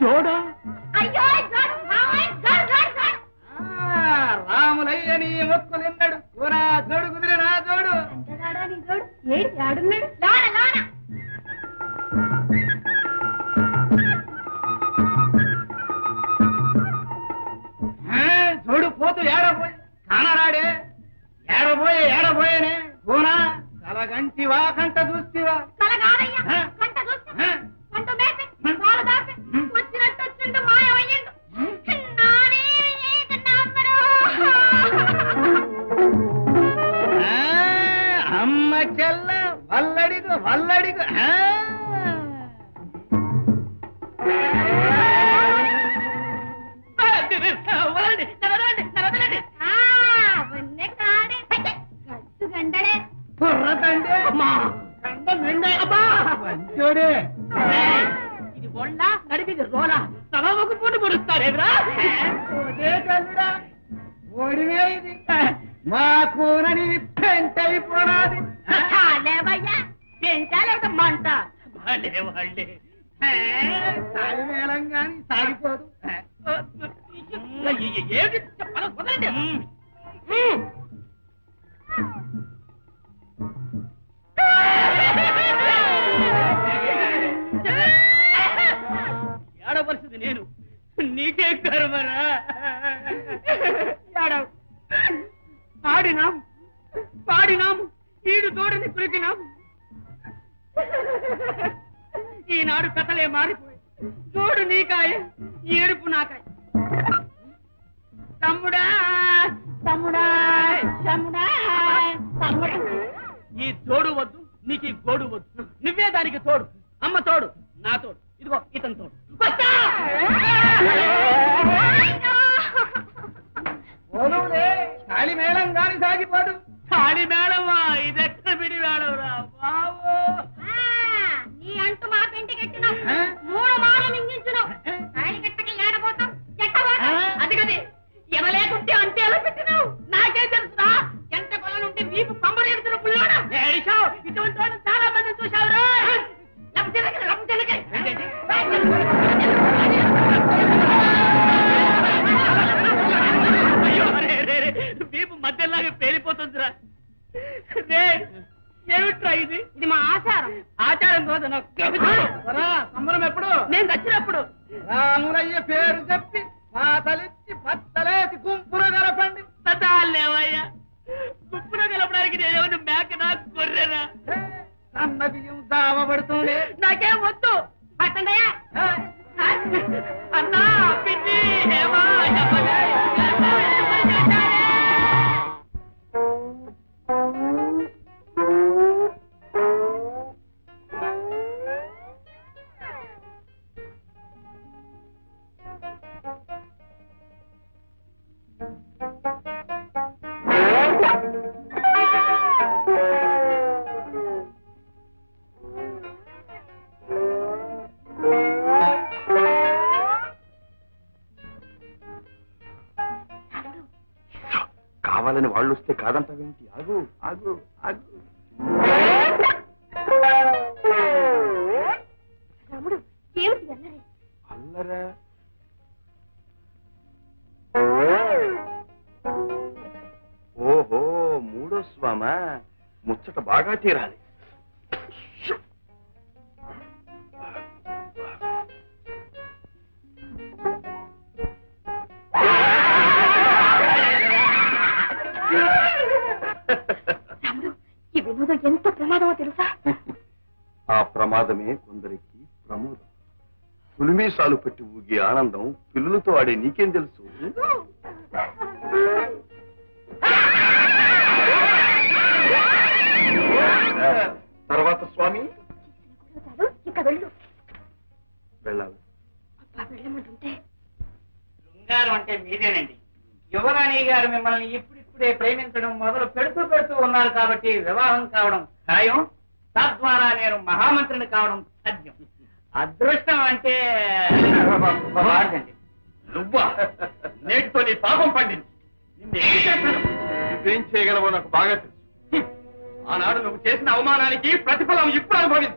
చూడు అయ్యో జోడు మావయ్య జోడు జోడు జోడు రాములయ్య నీ మొక్కులు ఎన్నడు కూరా జోడు కుదిరినా జోడు అంతగాడా నీ జోడు ఏంటి ఆడున్నాడు లోన లోన చూడు పోతూ ఏడబోయి కానరాడే ఏడబోయేనే కూనా కలగంటివా కంట చూస్తివా కలగాడయ్యా కంట చూస్తే కంట మేపే పాలు దాపే వచ్చినట్టు వచ్చిండు మాయమయ్యిండు నానే ఏక నమ్మరు అమ్మ చెల్ల వల్లడిగు వల్లడిగు ఇది బొండా నడిపింది రోలా తలవకు పూట పొడుస్తారేరా ఓడివే ఇది మా కూరని పెంటైపోనాది లేవయ్యా పెంచాలేక మంట వాళ్ళే సాగిమేళం గాని సాగిపోదు ఏమిటి చెప్పాలి వదలండి ఏడవలసింది నేను నీకే కర్మరా పాడినాం ఈడు దూడని కురికినాం ఈనాడు కథలే మారిపోయి చూడు నీకాయ ఏడుపు నాకాయ తమ్ముడా తమ్ముడా తమ్ముడా తమ్ముడా ఈ తోడు వద్దు నీకు ఈ గోడు వద్దు నువ్వే దానికి తోడు అమ్మ తోడు నా తోడు ఇదిగో ఇతని తోడు తాళి మేళం గాని సాగిపోదు తాళి మేళమా ఇదెక్కడ పిడి మేళంరా బాబు నీ అంటూ మా పెంటికెట్టినావు 3 మాలు మింగించినావు తాళి కట్టకి ఏడబోతాం ఎట్టబోతాం అది కదే ఎవలేకుంటే అంటే ఎలా పెట్టినావు నాకే తెలుసురా ఎంత కొలనుంటే వీపు పంబరేడుతున్న పుల్లాడా ఏడిచావు ఇటువంటి వాళ్ళు చాలా మంది చూసావురా వీపు మధ్యలాగా పేలిపోతుందిరా రే ఏమిట్రా ఇది ఇది మా ఆచారం ఆచారం కోసం సంబరం ఎప్పుడు నేను వచ్చినప్పుడు రాములయ్య పేరు చెప్పి మా తలిచ్చి పత్తలేసి గుంపున గలపండి లేవయ్యా గుంపున గలపడానికి నేనేమన్నా మేకనా గొర్రెనా అన్న బియ్యం దావబడుతుంది నాకేం వద్దు పట్టండయ్యా అన్నా పిన్ని హేమా కావాలని వాళ్ళు వస్తే కాదంటావేంటి? ఆగు ఆగు ఆగు. రాముడు ఏమిటి అల్లరి? అల్లరా? ఓహో, మూడో స్వామా, ముచ్చట బాగా తీరాలి. ఈ వినోదం ఎంత ప్రమాదమో తెలుసా? ఆ ప్రమాదమే కొందరికి ప్రమోదం. పులిమేసాలు పెట్టి ఊగే ఆనందం పిల్లులతో ఆడే నీకేం తెలుసు? తర్వాత స్వామి ఇక వెళ్ళు. వెళ్ళాలి. అబ్బా వెళ్ళమంటుంటే శృంగారం అంటే మీదేనండి. యువరాణి గారు మిమ్మల్ని ఇప్పుడిప్పుడే ప్రేమించడం మొదలు పెడుతూ ఉన్నారు కాబట్టి వివాహం కావడం ఖాయం. తద్వారా నేను మహామంత్రిని కావడం సాధ్యం. అదృష్టం అంటే నువ్వా? నేటితో నీ పాపం పండింది. నువ్వేం చేయగలవో నాకు బాగా తెలుసు. ఆనాడు నువ్వు చేసిన అవమానానికి ప్రతిఫలం ఇప్పుడు అనుభవించు.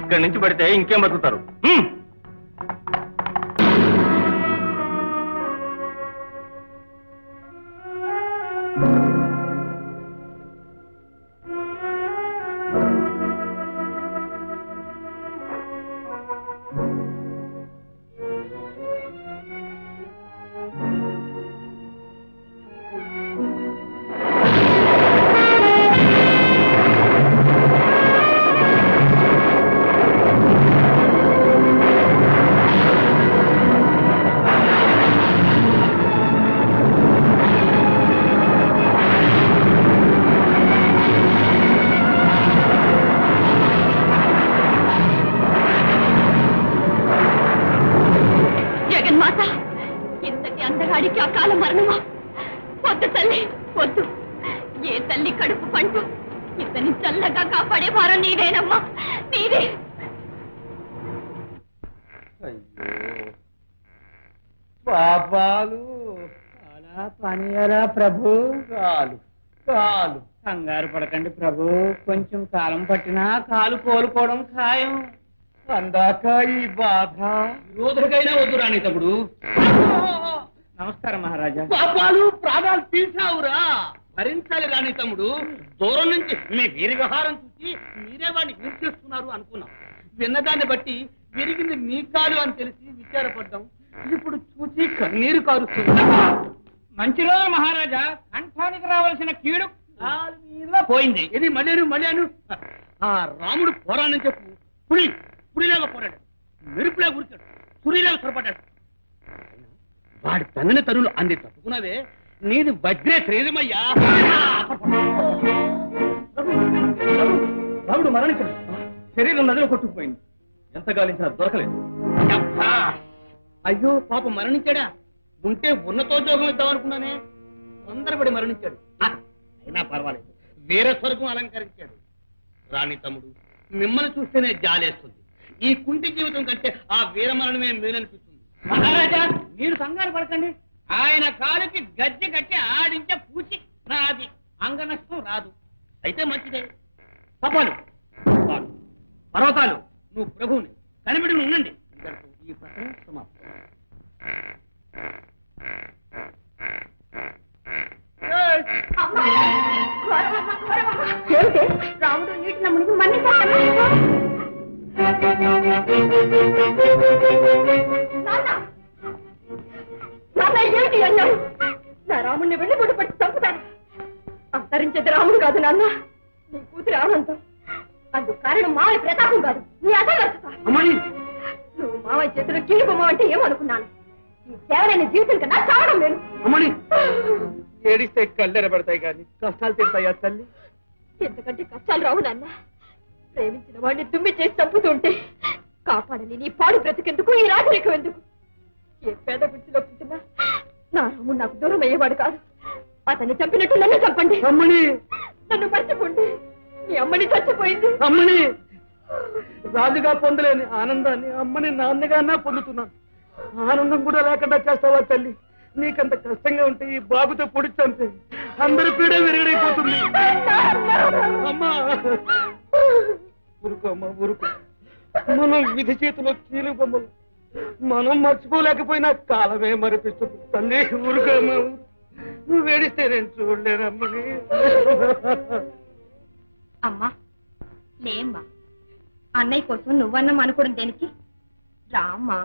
ఇక్కడి నుంచి పడితే ఇంకేం బతుకుతారు? ఇంతటి అందగాడికి అకాల మరణమా? వద్దు తల్లి, వద్దు. ఏ తల్లి కడుపు పంటూ ఇతని చల్లగా కాపాడే వారం నీవేనమ్మా, నీవే. పాపాలు అలా పనియరా ప్రభు. కాలు కాలు కంగారు పడకండి ప్రభు, కొంచెం కాలం పట్టినా కాలు కోలుకోవడం ఖాయం. అందాక ఈ బాధ రోజులకైనా వద్దు రాని తప్పుడు. నమస్కారం మహారాజా. పాపాలు ప్రాణాలు తీసావురా, భరించాలి రాని తమ్ముడు. దూరం నుంచి మీ వీరి వ్యవహారం చూసి మీరే వాడిని హింసిస్తున్నారు అనుకున్నాం. విన్నదాన్ని బట్టి విరిగింది మీ కాలు అని తెలిసి విచారపడ్డాం. ఇప్పుడు చూసి కన్నీరు కారుస్తుంది. మంచి రోజు మహారాజా, కంఠానికి రావాల్సిన కీడు కాలు మీద పోయింది. ఇది మళ్ళీ ఆ రాముడు పోరాడని చెప్పు. పుడిలాగా పోరాడు, మెరుపులాగా ఉరికాడు, సురిలాగా సొరపడ్డాడు. వాడి తన్నిన తరులు అంది తప్పుకున్నావే, నీది వజ్రే శ్రీరమయ్యా. రాముడు మరణించాడు. శరీరం నదిలో కొట్టుకుపోయింది. ఎంత గాలించినా దొరకలేదు. అయ్యో పాప మరణించాడా? ఉంటే ఉన్నతోద్యోగం ఇద్దామనుకున్నానే, తొందరపడి మరణించాడు. అయినా పర్వాలేదు, వేరే స్వర్గం అలంకరించాడు. రాణి తమ్ముడు, మిమ్మల్ని చూస్తేనే జాలేస్తుంది. ఈ కుంటి జీవితం కంటే ఆ వీరమరణమే మేలనిపిస్తుంది. మహారాజా, మీరు కంగారు పడకండి. ఆయన కాలుకి గజ్జె కట్టి ఆడించే పూచి రాది, అంగ నష్టం రాదు. అయితే మంచిదే. పాపాలు పర్వతాలు, నువ్వు ప్రభువుని కనిపెట్టి ఉండండి. ఈ ప్రకటన సమాప్తం. ఏమిటి రాముడు నీటిన మునిగి మన్నించాడు? ఏమిటి అన్నాడు? నా రాముడిని వెళ్ళి గుడి పట్టి చంపుతాను. అంతరించేది రాముడు కాదు నాన్న, నీ కూతురి ఆనందం. అందుకు కారణం మావయ్య ప్రతాపం కాదు, నీ అసలు. నువ్వు మావయ్య చేతిలో కీలుబొమ్మ అంటే ఏమనుకున్నాను? ఈ సేవలైన జీవితం కన్నా చావడం నేను. అమ్మని ఏడిస్తే కళ్ళెర పడతాయి కానీ కష్టాలు తీరుతాయా తల్లి? ఎందుకంటే కష్టాలు రావు నాన్న. ప్రేమించిన వాడిని తుమ్మి చేసి చంపుతుంటే కాపాడని నీ పాడు బ్రతికెందుకు, ఈ రాజరికం ఎందుకు? ఏ పేద గుడిలో పుట్టినా నా రాముడు నాకు దూరం అయ్యేవాడు కాదు. అతన్ని చంపినట్టు నన్ను చంపండి. అమ్మని నన్ను మర్చిపోండి. మీ అమ్మని చచ్చిపోయింది. అమ్మని రాజుగా పొందలేని ఆనందాన్ని అమ్మని నాన్నగా పొందుతున్నాను. ఆనందం కూడా లేకుండా చేస్తావా తల్లి? నీకంత కష్టంగా ఉంటే ఈ బాబుతో పొడి చంపే అందరి పీడ విరగడైపోతుంది. అమ్మా ఊరుకో అమ్మా, ఊరుకో. మనం విధి చేతిలో కీలు బొమ్మలు, మనం మర్చిపోలేకపోయినా కాలమే మరిపిస్తుంది. తల్లి ఊరుకో అమ్మా, నువ్వు వేడిస్తే నేను చూడలేనమ్మని. అమ్మా లేమ్మా, అన్నయ్య కోసం నువ్వన్నం అనుకోవడం దేనికి? రామ్మా.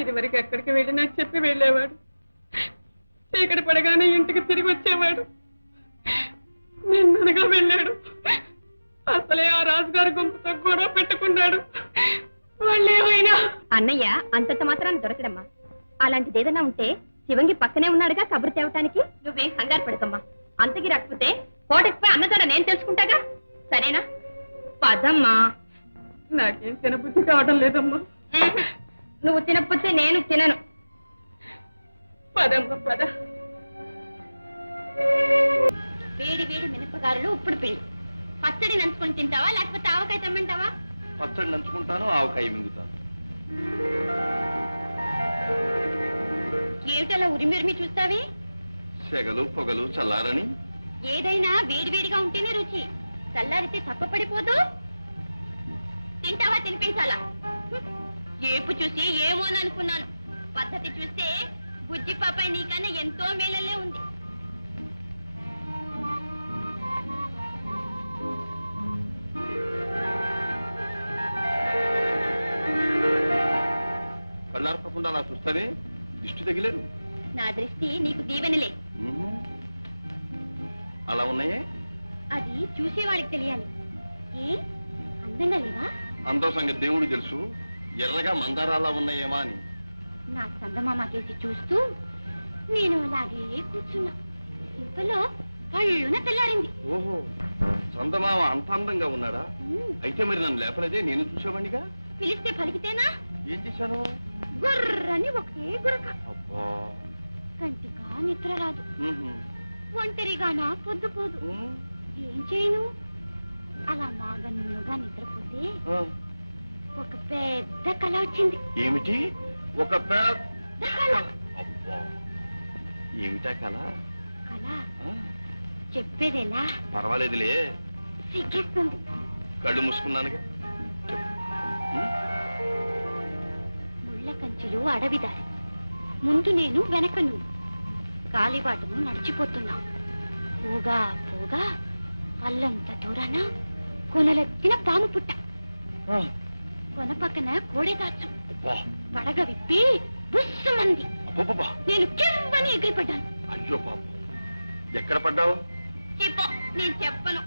ఇదివరకు ఎక్కడికి వెళ్ళినా చెప్పి వెళ్ళేవాడు. చీకటి పడగానే ఇంటికి తిరిగి వచ్చేవాడు. నిన్ననగా వెళ్ళాడు. అసలే ఆ రాజుగారి గుంపుతో గొడవ పెట్టుకున్నాడు. వాళ్ళేమైనా అన్నయ్య అంతంత మాత్రాన్ని దొరకడమ్మా. అలాంటిది ఏదైనా ఉంటే శివంగి పక్కనే ఉన్నాడుగా కబురు తేవటానికి. నువ్వేం కంగారు పడకమ్మా. అంతకి రాకపోతే కోటకిపోయి అన్నదారా నేను తెలుసుకుంటాగా. సరేనా? పదమ్మా. నాకేం తినబుద్ధి కావడం లేదమ్మా. నువ్వు తినకపోతే నేను తినను. పదమ్మా పద. వేడి వేడి మినపగారులు ఉప్పుడు పిండి. పచ్చడి నంచుకొని తింటావా లేకపోతే ఆవకాయ తమ్మంటావా? పచ్చడి నంచుకుంటాను, ఆవకాయ మింగుతాను. ఏమిటలా ఉరిమిరిమి చూస్తావే? సెగలు పొగలు చల్లారని. ఏదైనా వేడివేడిగా ఉంటేనే రుచి. చల్లారితే తప్పపడిపోదు. తింటావా తినిపించాలా? ఏపు చూసి ఏమోననుకున్నాను. పద్ధతి చూస్తే బుజ్జి పాపాయి నీకన్నా ఎంతో మేలలే ఉంది. కళ్ళార్పకుండా అలా చూస్తావే, దిష్టి తగిలేదు. నా దృష్టి నీకు దీవెనలే. అలా ఉన్నాయే? అది చూసేవాడికి తెలియాలి. ఏ అందంగా లేవా? అందం సంగతి దేవుడు తెలుసు. ఎర్రగా మందారాలా ఉన్నాయేమా అని. నా చందమామ కేసి చూస్తూ నేను అలాగే కూర్చున్నా. ఇంతలో కళ్ళున తెల్లారింది. ఓహో, చందమామ అంత అందంగా ఉన్నాడా? అయితే మరి నన్ను లేపలేదే, నేను చూసేవాడిగా. పిలిస్తే పలికితేనా? ఏం చేశాను? గుర్రని ఒకటే గురక. అబ్బా, కంటిగా నిద్ర రాదు, ఉహు. ఒంటరిగానా పొద్దుపోదు. ఉమ్. ఏం చేయను? అలా మాగన్నుగా నిద్రపోతే ఆ. ఒక పెద్ద కళ వచ్చింది. ఏమిటి? ఒక పెద్ద కళ. అబ్బా, ఏమిటా కళ? కళ ఆ, చెప్పేదేలా? పర్వాలేదులే, సిగ్గేస్తుంది. కళ్ళు మూసుకున్నానుగా. ఉమ్. ముళ్ళ కంచెలు అడవిదారి. ముందు నేను వెనక నువ్వు. గాలిబాటను నడిచిపోతున్నా. పోగా పోగా అల్లంత దూరాన కొనలెత్తిన పాము పుట్ట. కొన పక్కన కోడె దాచు. అబ్బా, పడగ విప్పి బుస్సుమంది. అబ్బబ్బబ్బా. నేను కెవ్వని ఎగిరిపడ్డాను. అయ్యో పాపం, ఎక్కడ పడ్డావు? చెప్పు, నేను చెప్పను.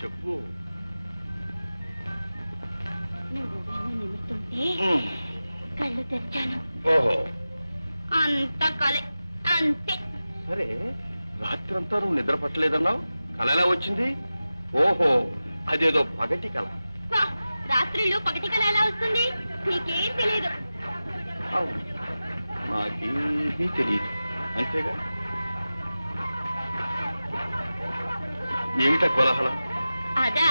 చెప్పు. నువ్వు వెన్ను నిలుస్తుంటే కళ్ళు తెరిచాను. ఓహో, అంత కలే, అంతే. సరే, రాత్రంతా నువ్వు నిద్ర పట్టలేదన్నావు, కల ఎలా వచ్చింది? ఓహో, అదేదో పగటి కల. వా, రాత్రిళ్ళు పగటి కల ఎలా వస్తుంది? నీకేం తెలియదు. అవును, నాకేమీ తెలియదు, అంతేగా. ఏమిటా కోలాహలం? అదా,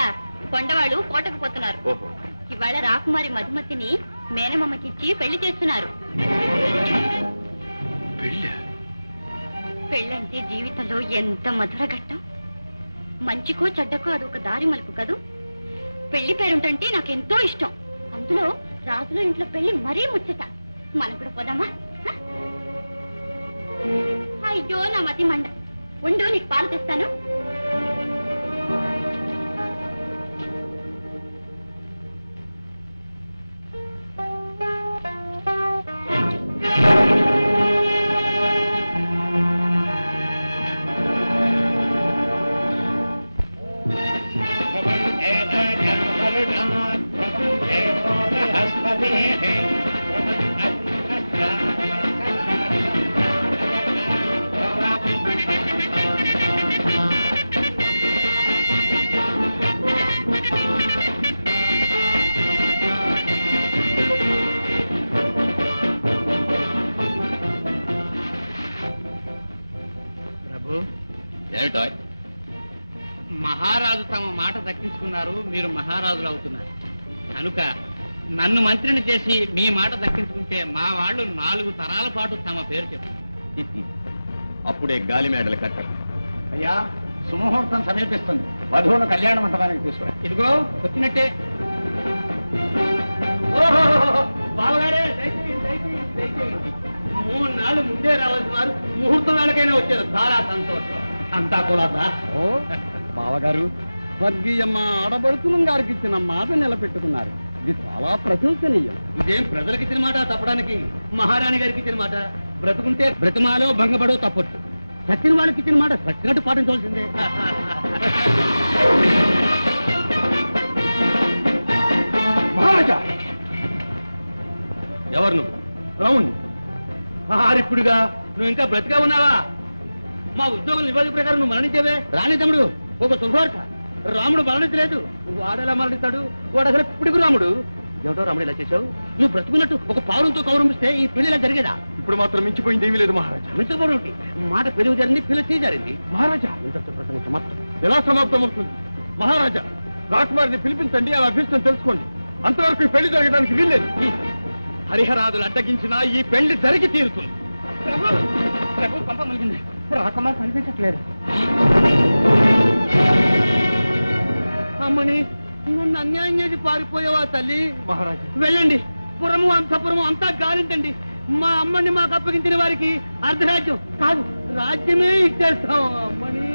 కొండవాడు కోటకు పోతున్నారు. ఓహో, ఇవాళ రాకుమారి మధుమతిని మేనమామకిచ్చి పెళ్లి చేస్తున్నారు. పెళ్ళా? పెళ్ళంటే జీవితంలో ఎంత మధుర ఘట్టం. మంచికో చెడ్డకో అదొక దారి మలుపు కదూ. పెళ్లి పేరుంటంటే నాకెంతో ఇష్టం. అందులో రాజుల ఇంట్లో పెళ్లి మరీ ముచ్చట. మనం కూడా పోదామా? అయ్యో నా మతి మండ. ఉండు, నీకు పాలు తెస్తాను. ఏమిటో? మహారాజు తమ మాట దక్కించుకున్నారు, మీరు మహారాజులు అవుతున్నారు కనుక నన్ను మంత్రిని చేసి మీ మాట దక్కించుకుంటే మా వాళ్ళు 4 తరాల పాటు తమ పేరు చెప్తారు. అప్పుడే గాలి మేడలు కట్టండి. అయ్యా, సుముహూర్తం సమీపిస్తుంది. వధువును కళ్యాణ మంటపానికి తీసుకురా. ఇదిగో వచ్చినట్టే. బావగారే, దయచేయండి, దయచేయండి, దయచేయండి. 3 నాళ్ళు ముందే రావాల్సిన వారు ముహూర్తం వేళకైనా వచ్చారు. చాలా సంతోషం. అంతా కూడా బావగారు, స్వర్గీయమ్మ ఆడబడుతున్న గారికి ఇచ్చిన మాట నిలబెట్టుకున్నారు. ఇది చాలా ప్రశంసనీయం. ఇదేం ప్రజలకు ఇచ్చిన మాట తప్పడానికి? మహారాణి గారికి ఇచ్చిన మాట బ్రతుకుంటే బ్రతిమాలో భంగపడో తప్పొచ్చు. సచిన వాళ్ళకి ఇచ్చిన మాట సచ్చినట్టు పాటించవలసిందే. మహారాజా! ఎవరు నువ్వు? రావుణ్ణి. ఆరిప్పుడుగా నువ్వు ఇంకా బ్రతిగా ఉన్నావా? మా ఉద్యోగుల నివేదిక ప్రకారం నువ్వు మరణించేవే. రాణి తమ్ముడు, ఒక శుభవార్త. రాముడు మరణించలేదు. వాడెలా మరణిస్తాడు? వాడు అసలు ఇప్పుడుకు రాముడు. ఏమిటో రాముడు ఇలా చేశావు? నువ్వు బ్రతుకున్నట్టు ఒక పావురంతో కౌరంపిస్తే ఈ పెళ్లి ఇలా జరిగేదా? ఇప్పుడు మాత్రం మించిపోయింది ఏమీ లేదు మహారాజా. మించబోడు మాట పెరుగు జరిగింది, పిల్ల చేజారింది. మహారాజా, ఇంతటితో ప్రసంగం సమాప్తం. ఎలా సమాప్తం అవుతుంది? మహారాజా, రాకుమారిని పిలిపించండి, ఆ అభ్యర్థన తెలుసుకోండి. అంతవరకు ఈ పెళ్లి జరగడానికి వీల్లేదు. హరిహరాదులు అడ్డగించినా ఈ పెళ్లి జరిగి తీరుతుంది. ప్రభు పంప మలిగింది. రాకుమారి కనిపించట్లేదు. అమ్మని, నన్ను అన్యాయం చేసి పారిపోయావా తల్లి? మహారాజా, వెళ్ళండి, పురము అంతపురము అంతా గాలించండి. మా అమ్మని మాకు అప్పగించిన వారికి అర్ధరాజ్యం కాదు, రాజ్యమే ఇచ్చేస్తాం. అమ్మని,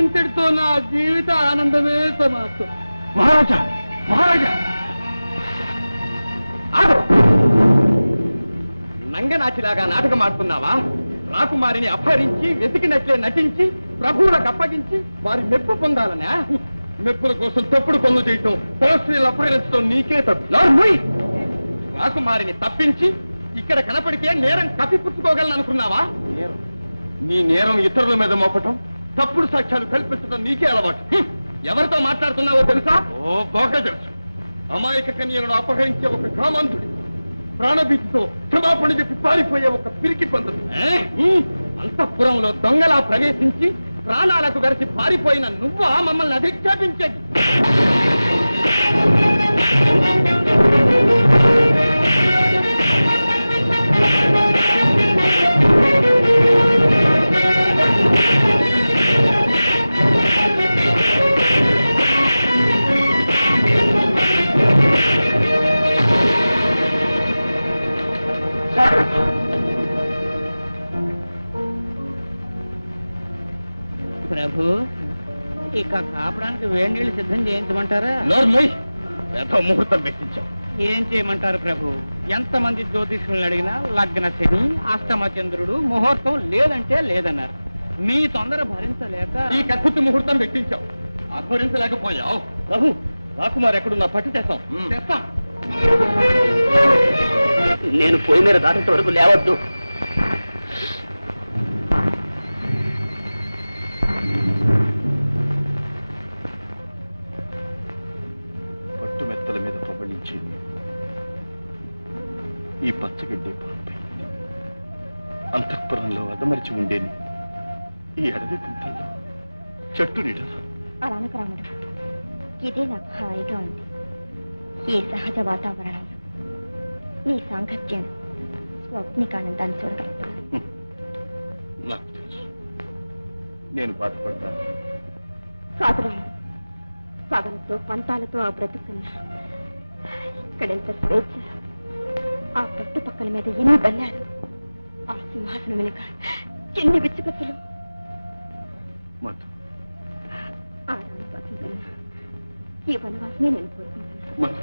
ఇంతటితో నా జీవిత ఆనందమే సమాప్తం. మహారాజా, మహారాజా! నంగనాచిలాగా నాటకం ఆడుతున్నావా? రాకుమారిని అపహరించి వెతికినట్లే నటించి ప్రభువులకు అప్పగించి వారి మెప్పు పొందాలనే? మెప్పుల కోసం తప్పుడు పనులు చేయటం, పరస్త్రీలు అపహరించడం నీకే తప్పు. రాకుమారిని తప్పించి ఇక్కడ కనపడితే నేరం కప్పిపుచ్చుకోగలను అనుకున్నావా? నీ నేరం ఇతరుల మీద మోపటం, తప్పుడు సాక్ష్యాలు కల్పించడం నీకే అలవాటు. ఎవరితో మాట్లాడుతున్నావో తెలుసా? ఓ, బాగా తెలుసు. అమాయక కన్యలను అపహరించే ఒక కామాంధుడి, ప్రాణభీతితో క్షమాపణ చెప్పి పారిపోయే ఒక పిరికి పందుడు. అంతఃపురంలో దొంగలా ప్రవేశించి ప్రాణాలకు వెరసి పారిపోయిన నువ్వు మమ్మల్ని అధిక్షేపించేది. ప్రభు, ఇక కాపడానికి వేడి నీళ్లు సిద్ధం చేయించమంటారా? ముహూర్తం పెట్టించాం. ఏం చేయమంటారు ప్రభు? ఎంతమంది జ్యోతిష్యులను అడిగినా లగ్న శని, అష్టమ చంద్రుడు, ముహూర్తం లేదంటే లేదన్నారు. మీ తొందర భరించలేక ఈ కత్తి ముహూర్తం పెట్టించాం. ఆధ్వర్యించలేకపోయావు. ప్రభు, రాకుమార్ ఎక్కడున్నా పట్టి తెస్తాం. తెస్తాం. నేను పోయి మీరు దాటేంత వరకు లేవద్దు. పట్టు మెత్తల మీద ప్రబలించింది ఈ పచ్చగడ్డి పాపై అంతఃపురంలో అదమరిచి ఉండేని ఈ అడవి గుంతల్లో చెట్టు నీడ. అలానకు రాముడు, ఇదే నాకు హాయిగా ఉంది. ఈ సహజ వాతావరణంలో నీ సాంగత్యం స్వప్నికానందాన్ని చూడగలుగుతాను. నాకు తెలుసు, నేను బాధపడతాను. కాదు రాముడు, పగలతో పంతాలతో ఆ బ్రతుకున్న ఇక్కడెంత స్వేచ్ఛ, ఆ పట్టు పక్కల మీద ఎన్ని బల్లాలు, ఆ సింహాసనం వెనుక ఎన్ని విచ్చుకత్తులు. మధు, ఆ రామవాసం కన్నా ఈ వనవాసమే నేను కోరుకుంటున్నాను. మధు,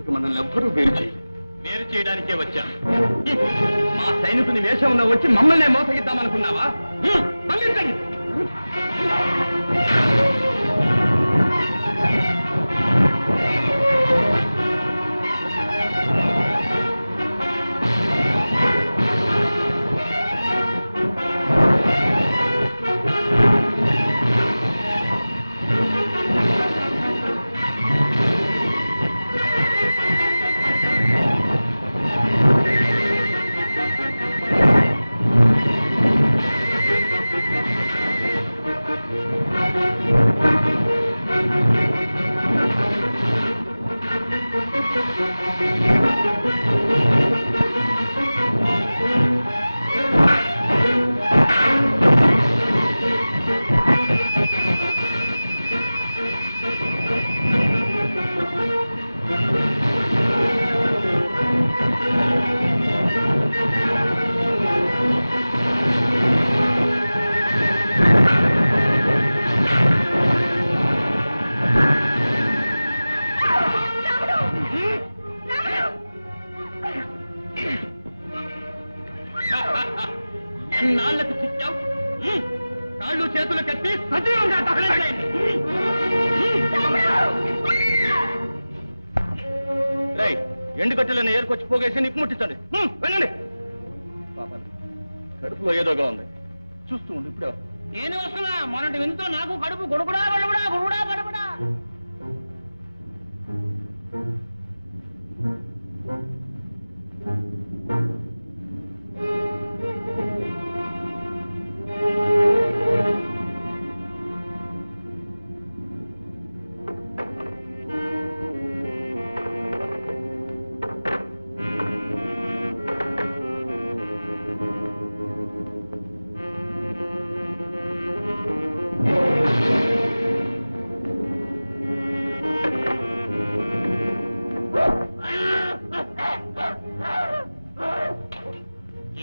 ఇక మనల్ని ఎవ్వరూ వేరు చేయలేదు. వేరు చేయడానికే వచ్చా. మా సైనికుని వేషంలో వచ్చి మమ్మల్ని మోసగిద్దామనుకున్నావా? పంపించండి. నాళ్లకు చిక్కావు. కాళ్ళు చేతులు కట్టి సజీవంగా దహనం చేయండి. ఎండుగట్టులను ఏరుకొచ్చి పోగేసి నిప్పు ముట్టించండి. వెళ్ళండి. పాపని కడుపులో ఏదోగా ఉంది, చూస్తూ ఉండి ఇప్పుడే. నేను వస్తున్నా. మొన్నటి విందుతో నాకు కడుపు గొడుగుడా బడుగుడా గుడుగుడా బడుగుడా.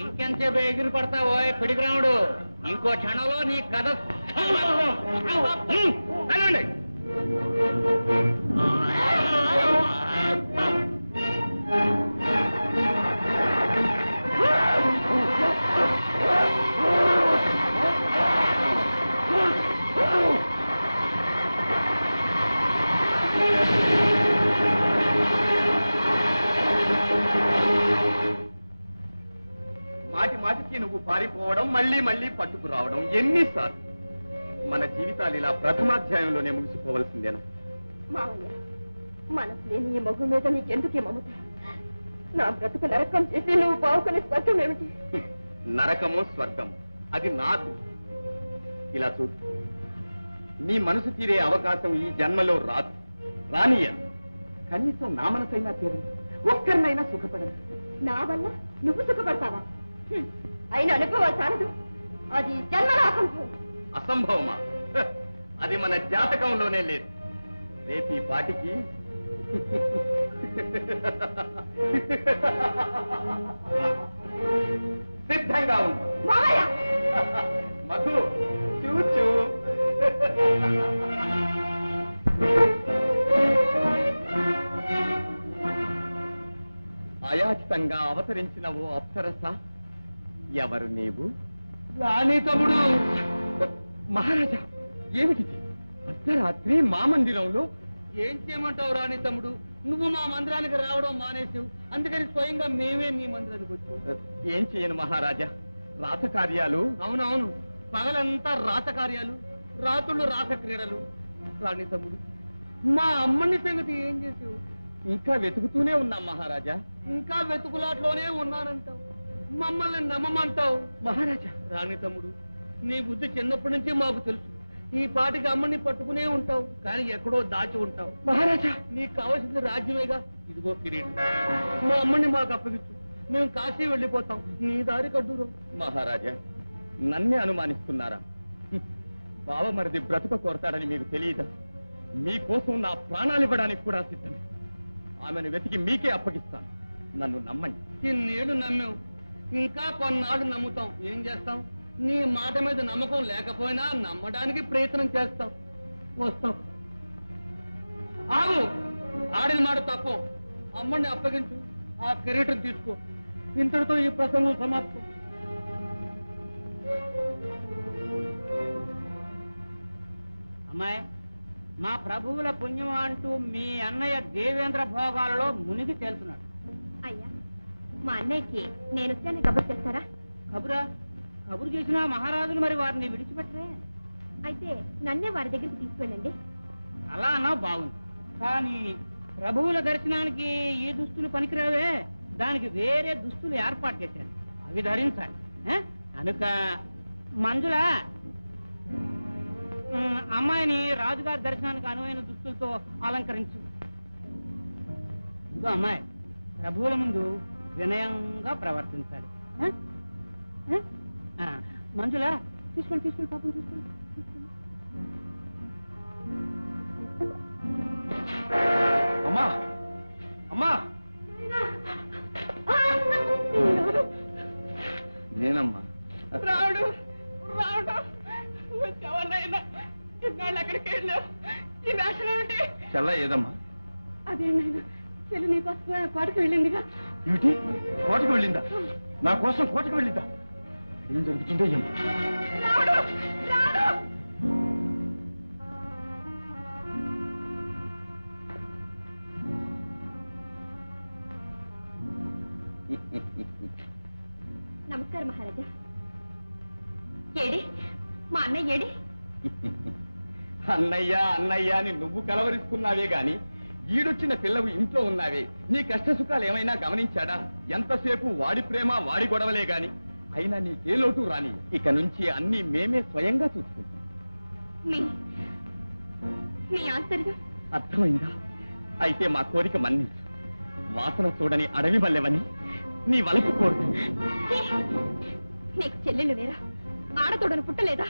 ఇంకెంతసేపు ఎగిరి పడతావో పిడిగ్రాముడు? ఇంకో క్షణంలో నీ కథ అనండి. మాటి మాటికి నువ్వు పారిపోవడం, మళ్ళీ మళ్ళీ పట్టుకురావడం ఎన్నిసార్లు? మన జీవితాలు ఇలా ప్రథమాధ్యాయంలోనే ముగిసిపోవలసిందేనా? మావయ్య, మనసు లేని ఈ మగు మీద నీకెందుకే మమత? నా బ్రతుకు నరకం చేసి నువ్వు బావుకునే స్వర్గం ఏమిటి? నరకము స్వర్గము అది నాకు. ఇలా చూడు, నీ మనసు తీరే అవకాశం ఈ జన్మలో రాదు. రానియ కనీసం నా మనసైనా తీరు, ఒక్కరినైనా సుఖపడను. నా వల్ల నువ్వు సుఖపడతావా? అయిన అనుభవం చాలదు, అది జన్మలో అసంభవం. అసంభవమా? హ, అది మన జాతకంలోనే లేదు. రేపు ఈ పాటికి సిద్ధంగా ఉంది. మావయ్య, మధు చూచు. అయాచితంగా అవతరించిన ఓ అప్సరస, ఎవరు నీవు? రాణి తమ్ముడు. మహారాజా, ఏమిటిది? అర్ధరాత్రి మా మందిరంలో? ఏం చేయమంటావు రాణి తమ్ముడు? నువ్వు మా మందిరానికి రావడం మానేసావు, అందుకని స్వయంగా మేమే నీ మందిరానికి వచ్చావు. ఏం చేయను మహారాజా, రాతకార్యాలు. అవునవును, పగలంతా రాతకార్యాలు, రాత్రులు రాత క్రీడలు. రాణి తమ్ముడు, మా అమ్మని సంగతి ఏం చేసావు? ఇంకా వెతుకుతూనే ఉన్నాం మహారాజా. ఇంకా వెతుకులాట్లోనే ఉన్నానంటావు, మమ్మల్ని నమ్మమంటావు. మహారాజా, రాణి తమ్ముడు, నీ బుద్ధి చిన్నప్పటి నుంచి మాకు తెలుసు. ఈ పాటికి అమ్మని పట్టుకునే ఉంటావు, కానీ ఎక్కడో దాచి ఉంటావు. మహారాజా, నీకు కావాల్సింది రాజ్యమేగా. ఇదిగో కిరీటం, మా అమ్మని మాకు అప్పగించు, మేము కాశీ వెళ్ళిపోతాం. నీ దారి కడ్డూరు. మహారాజా, నన్నే అనుమానిస్తున్నారా? బావమరిది బ్రతుక కోరతాడని మీకు తెలియదా? మీకోసం నా ప్రాణాలు ఇవ్వడానికి కూడా సిద్ధమే. ఆమెను వెతికి మీకే అప్పగిస్తాను, నన్ను నమ్మండి. ఇన్నేళ్ళు నమ్మావు, ఇంకా కొన్నాళ్ళు నమ్ముతాం. ఏం చేస్తాం? నీ మాట మీద నమ్మకం లేకపోయినా నమ్మడానికి ప్రయత్నం చేస్తాం. వస్తాం. ఆగు, ఆడిన మాట తప్పు. అమ్మని అప్పగించు, ఆ కిరీటం తీసుకో. ఇంతటితో ఈ ప్రసంగం సమాప్తం. అమ్మాయి, మా ప్రభువుల పుణ్యం అంటూ మీ అన్నయ్య దేవేంద్ర భోగాలలో మునిగి తేలుతున్నాడు. అయ్యా, మా అన్నయ్యకి నేను వచ్చాను కబుర్ చేస్తారా? కబురా? కబురు చేసిన మహారాజులు మరి వారిని విడిచిపెట్టరే. అయితే నన్నే వారి దగ్గరికి తీసుకెళ్ళండి. అలా అన్నా బాగుంది, కానీ ప్రభువుల దర్శనానికి ఈ దుస్తులు పనికిరావే. దానికి వేరే దుస్తులు ఏర్పాటు చేశాను, అవి ధరించాలి. కనుక మంజుల, అమ్మాయిని రాజుగారి దర్శనానికి అనువైన దుస్తులతో అలంకరించు. ఇంకో అమ్మాయి, ప్రభువుల ముందు వినయంగా ప్రవర్తించాలి. మంజుల, తీసుకోండి పాపం, తీసుకోండి. అమ్మా, అమ్మా, నేనమ్మా. రావుడు రావుడు వచ్చావన్నైనా ఇన్నాళ్ళు ఎక్కడికి వెళ్ళావు? ఈ వేషం ఏమిటి? చెల్ల ఏదమ్మా? అదేనైనా చెల్లి నీకోసం కోటకు వెళ్ళిందిగా. ఏమిటి? కోటకు వెళ్ళిందా? నా కోసం కోటకు వెళ్ళిందా? ఏం జరుగుతుందో ఏమో. రావుడు రావుడు నమస్కారం మహారాజా. ఏడి మా అన్నయ్య? ఏడి? అన్నయ్య అన్నయ్య అని నువ్వు కలవరిస్తున్నావే గాని ఈడొచ్చిన పిల్లవు ఇంట్లో ఉన్నావే. నీ కష్ట సుఖాలు ఏమైనా గమనించాడా? ఎంతసేపు వాడి ప్రేమ వాడి గొడవలే గాని అయినా నీకే లోటు రాని. ఇక నుంచి అన్ని మేమే స్వయంగా చూసుకుంటాం. మీ ఆశ్చర్యం అర్థమైందా? అయితే మా కోరిక మన్నించు. వాసన చూడని అడవి మల్లెవని నీ వలపు కోరు. నీకు చెల్లెలు లేరా? ఆడతోడను పుట్టలేదా?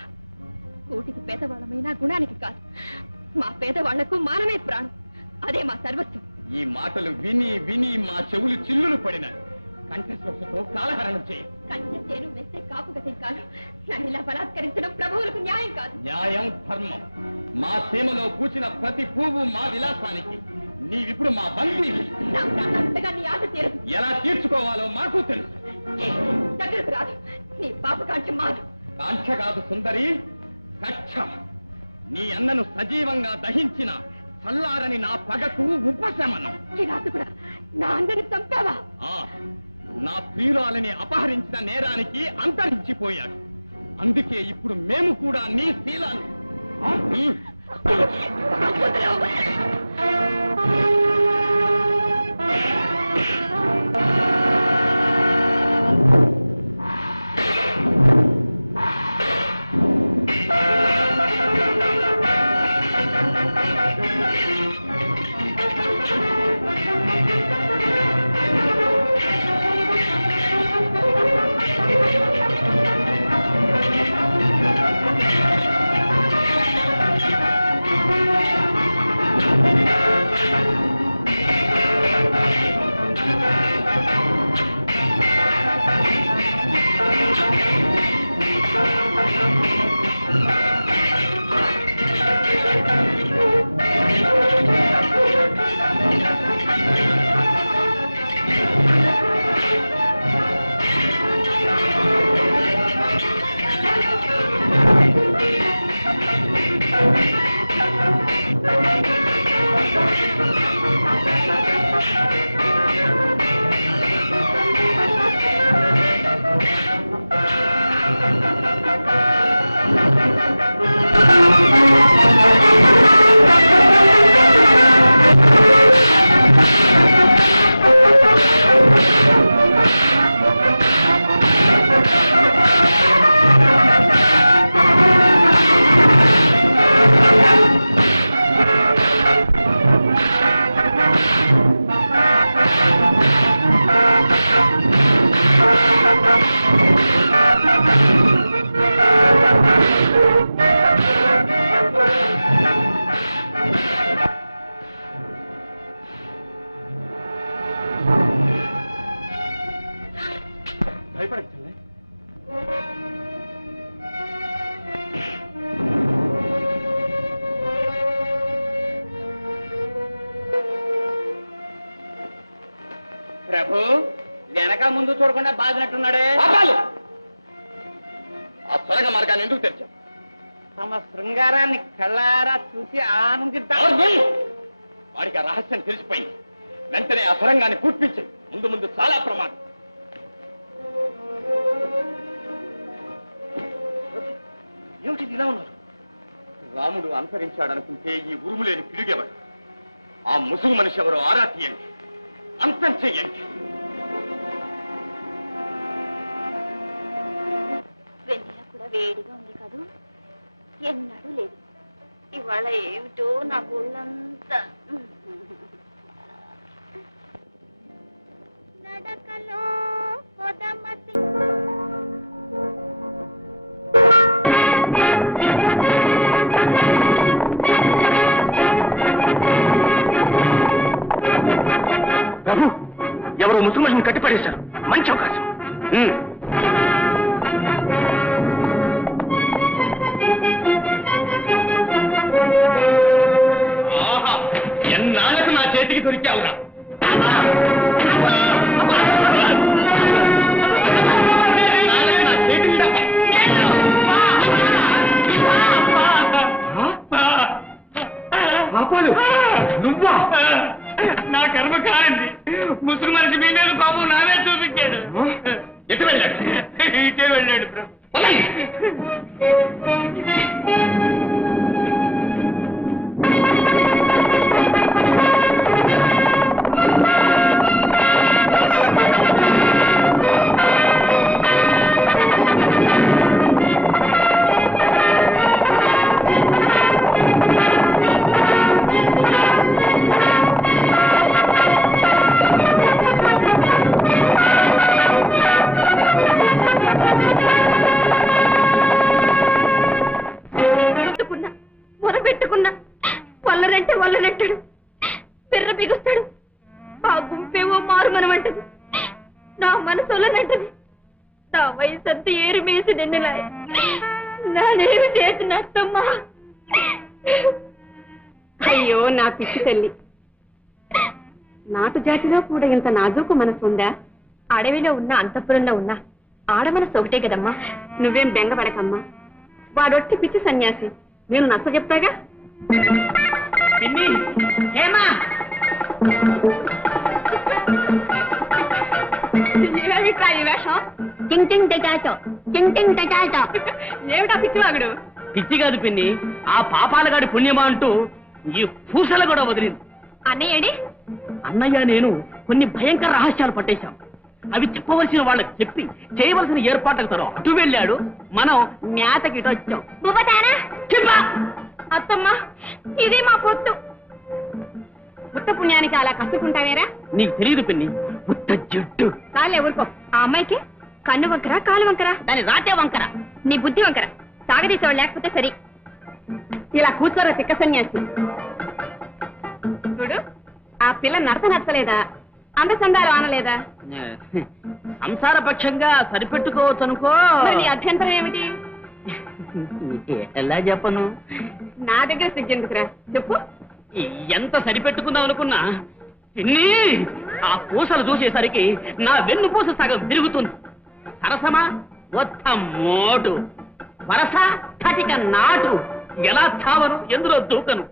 కోటికి పేదవాళ్ళమైనా గుణానికి కాదు. మా పేదవాళ్లకు మానమే ప్రాణం, అదే మా సర్వస్వం. ఈ మాటలు విని విని మా చెవులు చిల్లులు పడినాయి. కంఠస్పర్శతో కాలహరణం చేయి. కంచె చేను వేస్తే కాపు గతి కాదు. నన్ను ఇలా బలాత్కరించడం ప్రభువులకు న్యాయం కాదు. న్యాయం ధర్మం. మా సీమలో పూచిన ప్రతి పువ్వు మా విలాసానికి. నీవిప్పుడు మా బందీ. నా ప్రాణంతగా నీ ఆశ తీరదు. ఎలా తీర్చుకోవాలో మాకు తెలుసు. దగ్గరకు రాదు. నీ పాప కాంక్ష మాదు. కాంక్ష కాదు సుందరి, కక్ష. నీ అన్నను సజీవంగా దహించిన చల్లారని నా పగకు ఉపశమనం. ఈ రాజు కూడా నా అందరిని చంపావా? నా ప్రియురాలని అపహరించిన నేరానికి అంతరించిపోయాడు. అందుకే ఇప్పుడు మేము కూడా నీ శీలాన్ని భయపడచ్చలే. ప్రభు వెనక ముందు చూడకుండా బాధినట్టున్నాడే. ఆ సొరగ మార్గాన్ని ఎందుకు తెరిచావు? తమ శృంగారాన్ని కళ్ళారా చూసి ఆనందిద్దాం. వాడికి ఆ రహస్యం తెలిసిపోయింది. వెంటనే ఆ సొరంగాన్ని పూర్పించి ముందు ముందు చాలా ప్రమాదం. ఏమిటి ఇలా ఉన్నారు? రాముడు అంతరించాడనుకుంటే ఈ ఉరుములేని పిడుగెవడు? ఆ ముసుగు మనిషి ఎవరో ఆరా తీయండి, అంతం చెయ్యండి. వెన్నెల కూడా వేడిగా ఉంది కదూ, ఎన్నడూ లేదు. ఇవాళ ఏమిటో నాకు ఒళ్ళంతా నడకలో పొదమతి. ప్రభు, ఎవరో ముసుగు మనిషిని కట్టిపడేశారు. మంచి అవకాశం. ఎన్నాళ్ళకు నా చేతికి దొరికావురా? నువ్వా? నా కర్మ కారండి. ముసుగు మనిషి మీ మీద కోపం నానే చూపించాడు. ఎటు వెళ్ళాడు? ఇటే వెళ్ళాడు ప్రభు. మొరబెట్టుకున్నా వల్లరంటే వల్లనట్టాడు, బిర్ర బిగుస్తాడు. ఆ గుంపేవో మారు మనమంటది, నా మనసు వల్లనంటది. నా వయసంతా ఏరు మేసి నిన్నలాయ. నానేమి చేసిన అత్తమ్మా. అయ్యో నా పిచ్చి తల్లి, నాటు జాతిలో కూడా ఇంత నాజూకు మనసు ఉందా? అడవిలో ఉన్న అంతఃపురంలో ఉన్న ఆడమనసు ఒకటే కదమ్మా. నువ్వేం బెంగపడకమ్మా, వాడొట్టి పిచ్చి సన్యాసి. నేను నచ్చ చెప్తాగా. పిన్ని, ఏమా ఏమిట్రా ఈ వేషం? ఏమిటా పిచ్చివాగుడు? పిచ్చి కాదు పిన్ని, ఆ పాపాలగాడి పుణ్యమా అంటూ ఈ పూసల కూడా వదిలింది. అన్నయ్యడి అన్నయ్య నేను కొన్ని భయంకర రహస్యాలు పట్టేశాం. అవి చెప్పవలసిన వాళ్ళకి చెప్పి చేయవలసిన ఏర్పాట్లకు తరం అటు వెళ్ళాడు. మనం జ్ఞాతకి ఇటు వచ్చాం. బుబ్బతానా? చెప్పా అత్తమ్మా, ఇది మా పొత్తు. పుట్ట పుణ్యానికి అలా కసుకుంటావేరా? నీకు తెలియదు పిన్ని, ఉత్త జట్టు. చాలే ఊరుకో. ఆ అమ్మాయికి కన్ను వంకర కాలు వంకర, దాని రాతే వంకర, నీ బుద్ధి వంకర. సాగదీసేవాడు లేకపోతే సరి. ఇలా కూర్చోరా తిక్క సన్యాసి. చూడు, ఆ పిల్ల నడత నచ్చలేదా? అందసందాలు ఆనలేదా? సంసార పక్షంగా సరిపెట్టుకోవచ్చు అనుకో. మరి నీ అభ్యంతరం ఏమిటి? ఎలా చెప్పను? నా దగ్గర సిగ్గెందుకురా, చెప్పు. ఎంత సరిపెట్టుకుందాం అనుకున్నా పిన్ని ఆ పూసలు చూసేసరికి నా వెన్ను పూస సగం తిరుగుతుంది. సరసమా ఒత్త మోటు, వరస కటిక నాటు. ఎలా చావను, ఎందులో దూకను?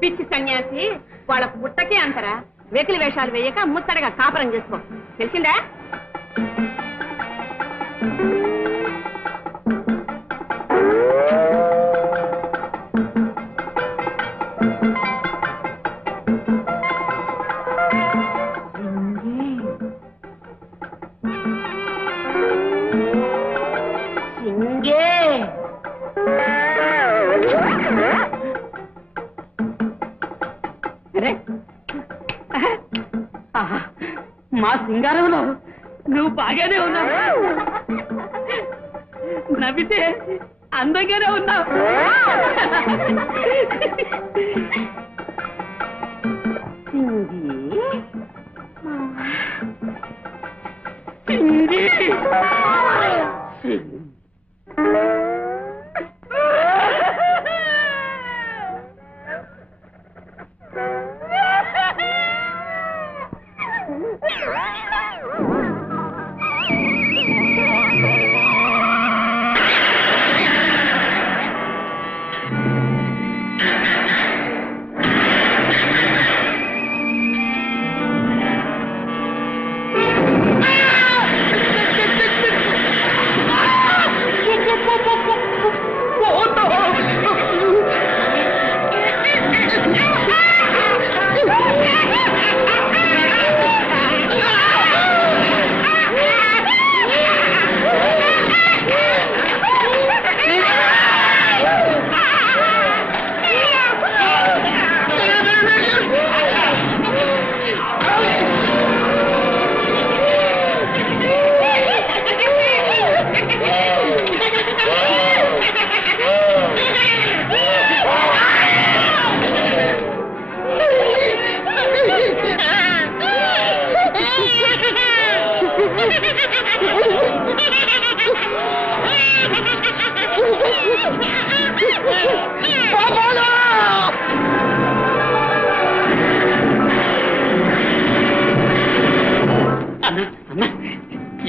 పిచ్చి సన్యాసి, వాళ్ళ పుట్టకే అంతరా. వెకిలి వేషాలు వేయక ముత్తడగా కాపురం చేసుకో, తెలిసిందా? మా సింగారంలో నువ్వు బాగానే ఉన్నావు, నవ్వితే అందంగానే ఉన్నావు.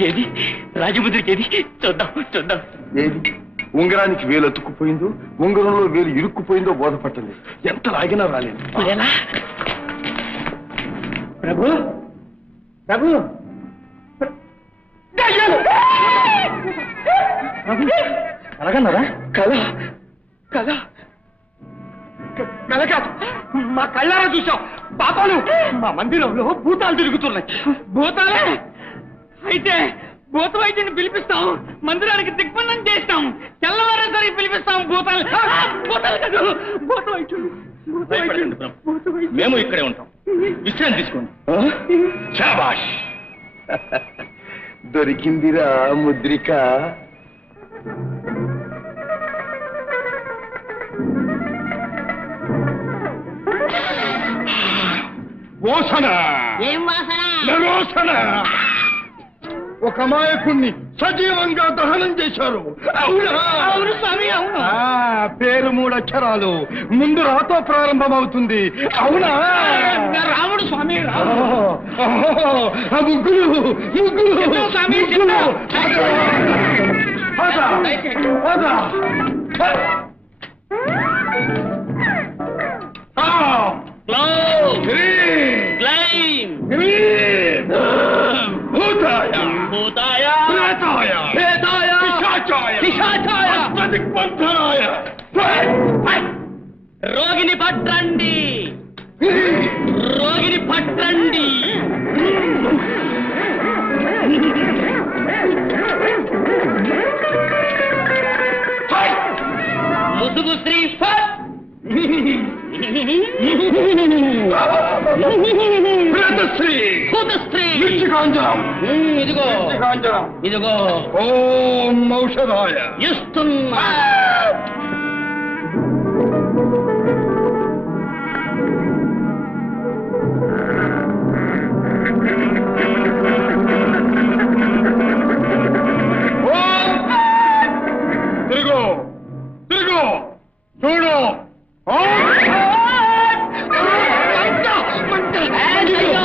ఏది రాజముద్రికి ఏది చూద్దాం చూద్దాం. ఏది ఉంగరానికి వేలు అతుక్కుపోయిందో, ఉంగరంలో వేలు ఇరుక్కుపోయిందో బోధపట్టలేదు. ఎంత లాగినా రాలేదు. ప్రభు ప్రభు కలగన్నారా? కళ కళ కళ కాదు, మా కళ్ళారా చూసాం. పాపాలు మా మందిరంలో భూతాలు తిరుగుతున్నాయి. భూతాలే అయితే భూత వైద్యుని పిలిపిస్తాం, మందిరానికి దిగ్బంధం చేస్తాం, తెల్లవారేసరికి పిలిపిస్తాం. భూతాలు భూతాలు కాదు, భూత వైద్యులు. మేము ఇక్కడే ఉంటాం, విశ్రాంతి తీసుకోండి. శాబాష్, దొరికిందిరా ముద్రిక. వాసన ఏం వాసన? నరోసన. ఒక మాయకుణ్ణి సజీవంగా దహనం చేశారు. అవునా? అవును స్వామి, అవును. పేరు 3 అక్షరాలు, ముందు రాతో ప్రారంభమవుతుంది. అవునా? రాముడు స్వామి. ముగ్గులు ముగ్గులు స్వామి, ముగ్గులు. భూతాయ రోగిని పట్టండి, రోగిని పట్టండి. ముసుగు శ్రీ ఇదిగో ఇదిగో ఓం ఔషధాయ ఇస్తున్నా. తిరుగు తిరుగు చూడు. అయ్యో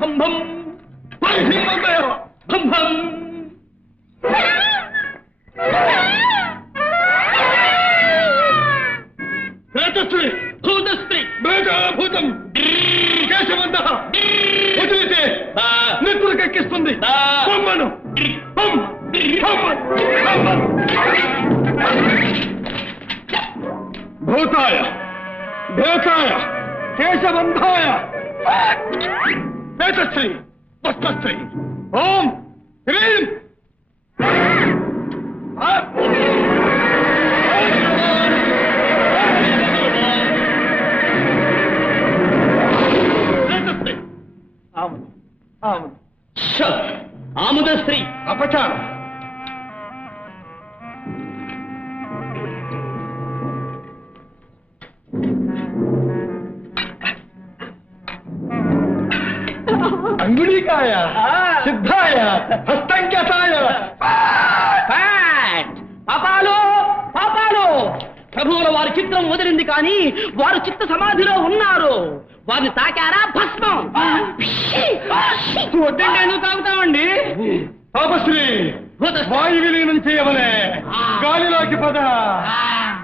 భం భం భం భం ప్రేతస్త్రీ భూతస్త్రీ భూతం కేశవంత వదిలితే నిప్పులకెక్కిస్తుంది బొమ్మను భూతాయ భూతాయ కేశబంధాయ ప్రేతస్త్రీ పుష్పస్త్రీ ఓం హ్రీం ఆముద స్త్రీ అపచారం అంగుళీకాయ సిద్ధాయ హస్తంకసాయ పాపాలు పాపాలు ప్రభువుల వారి చిత్రం వదిలింది కానీ వారు చిత్త సమాధిలో ఉన్నారు. వారిని తాకారా భస్మం. వద్దంటే ఎందుకు తాగుతామండి? పాపశ్రీ వాయు విలీనం చేయవలే. గాలిలోకి పద.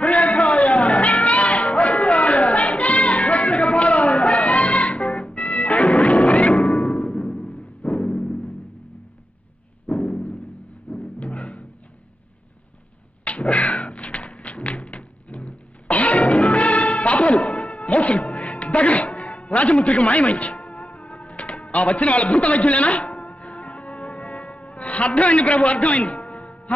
ప్రేతాయ, అసురాయ, రక్షకపాలాయ. పాపాలు, మోసం, దగ్గర రాజముద్రికి మాయమైంది. ఆ వచ్చిన వాళ్ళ భూత వైద్యులేనా? అర్థమైంది ప్రభు, అర్థమైంది.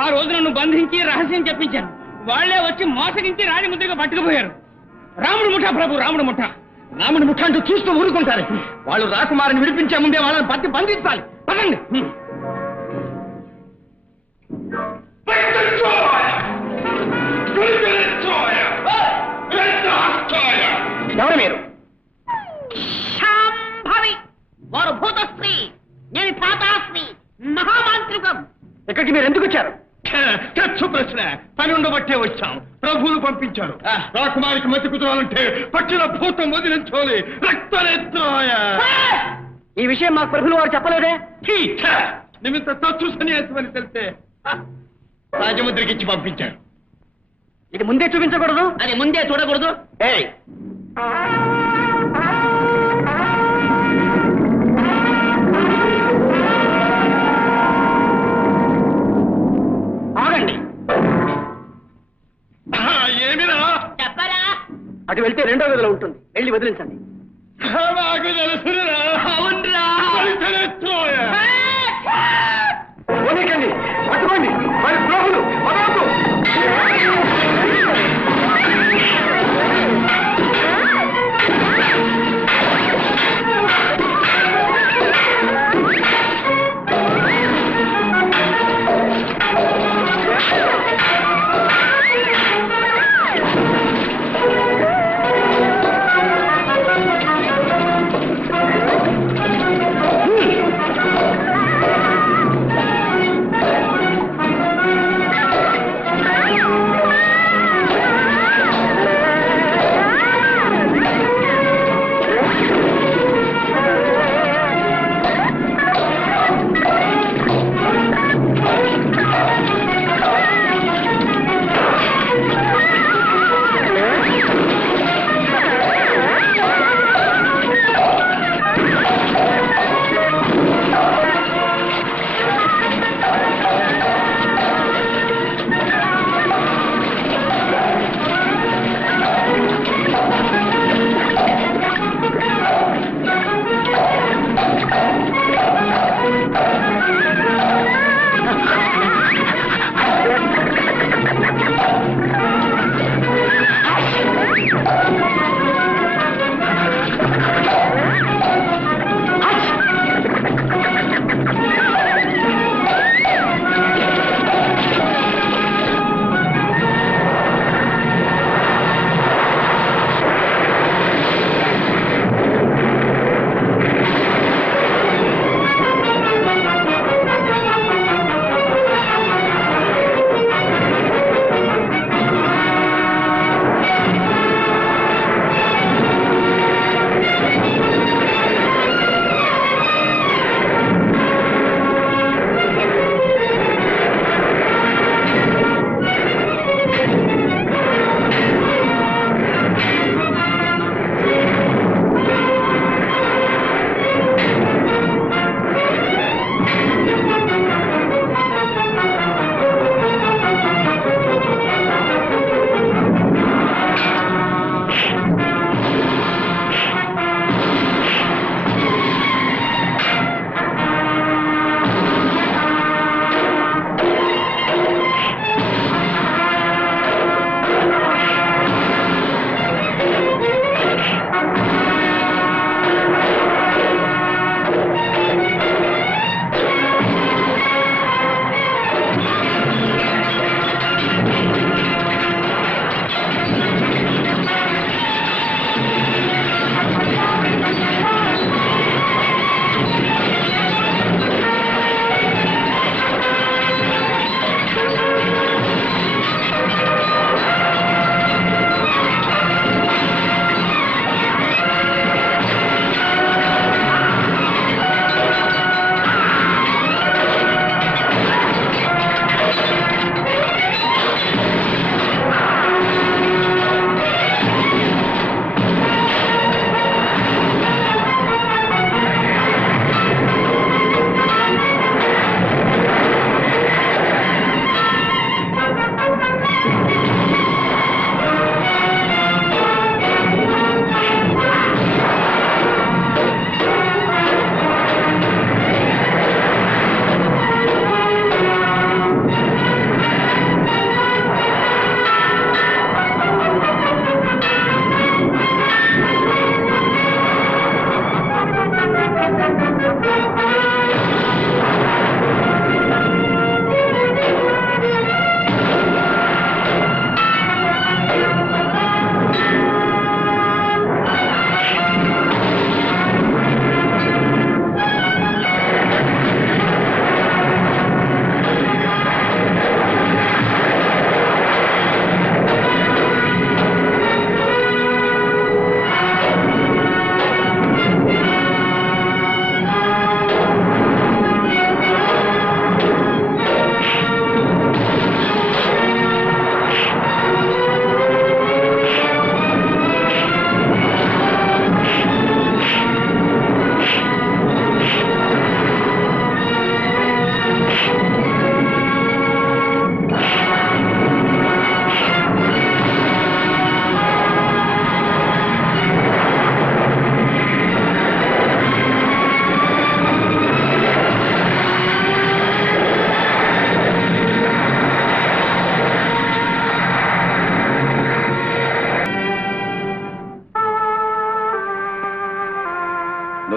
ఆ రోజు నన్ను బంధించి రహస్యం చెప్పించాను. వాళ్లే వచ్చి మోసగించి రాజముద్రిగా పట్టుకుపోయారు. రాముడు ముఠా ప్రభు, రాముడు ముఠా. రాముడి ముఠ అంటూ చూస్తూ ఊరుకుంటారు. వాళ్ళు రాకుమారిని విడిపించే ముందే వాళ్ళని పట్టి బంధించాలి. పదండి. ఎవరు మీరు? శాంభవి, వారు భూతస్త్రీ, నేను పాతాస్త్రీ, మహామాంత్రికం. ఇక్కడికి మీరు ఎందుకు వచ్చారు? ఖర్చు ప్రశ్న. పని ఉండబట్టే వచ్చాం. ప్రభువులు పంపించారు. రాకుమారికి మతి కుదరాలంటే పట్టిన భూతం వదిలించాలి. రక్తనేత్రాయ. ఈ విషయం మాకు ప్రభువుల వారు చెప్పలేదే. నిమిత్త తచ్చు సన్యాసమని తెలిస్తే రాజముద్రికి ఇచ్చి పంపించారు. ఇది ముందే చూపించకూడదు, అది ముందే చూడకూడదు. ఏయ్, ఆగండి. ఏమిరా? చెప్పరా? అటు వెళ్తే రెండో గదిలో ఉంటుంది. వెళ్ళి వదిలించండి. నాకు తెలుసురా. అవునరా. ఫలితనేత్రాయ. వదిలేకండి, పట్టుకోండి. మరి ప్రభులు వదలొద్దు.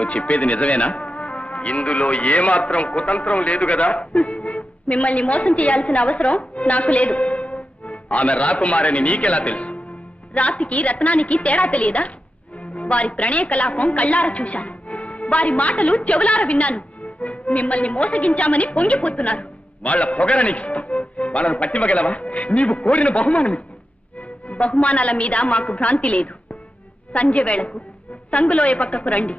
నువ్వు చెప్పేది నిజమేనా? ఇందులో ఏమాత్రం కుతంత్రం లేదు కదా? మిమ్మల్ని మోసం చేయాల్సిన అవసరం నాకు లేదు. ఆమె రాకుమారని నీకెలా తెలుసు? రాతికి రత్నానికి తేడా తెలియదా? వారి ప్రణయ కలాపం కళ్ళార చూశాను, వారి మాటలు చెవులార విన్నాను. మిమ్మల్ని మోసగించామని పొంగిపోతున్నారు. వాళ్ళ పొగరని ఇస్తాం, వాళ్ళను పట్టివ్వగలవా? నీవు కోరిన బహుమానం ఇస్తాం. బహుమానాల మీద మాకు భ్రాంతి లేదు. సంధ్య వేళకు సంగులోయ పక్కకు రండి,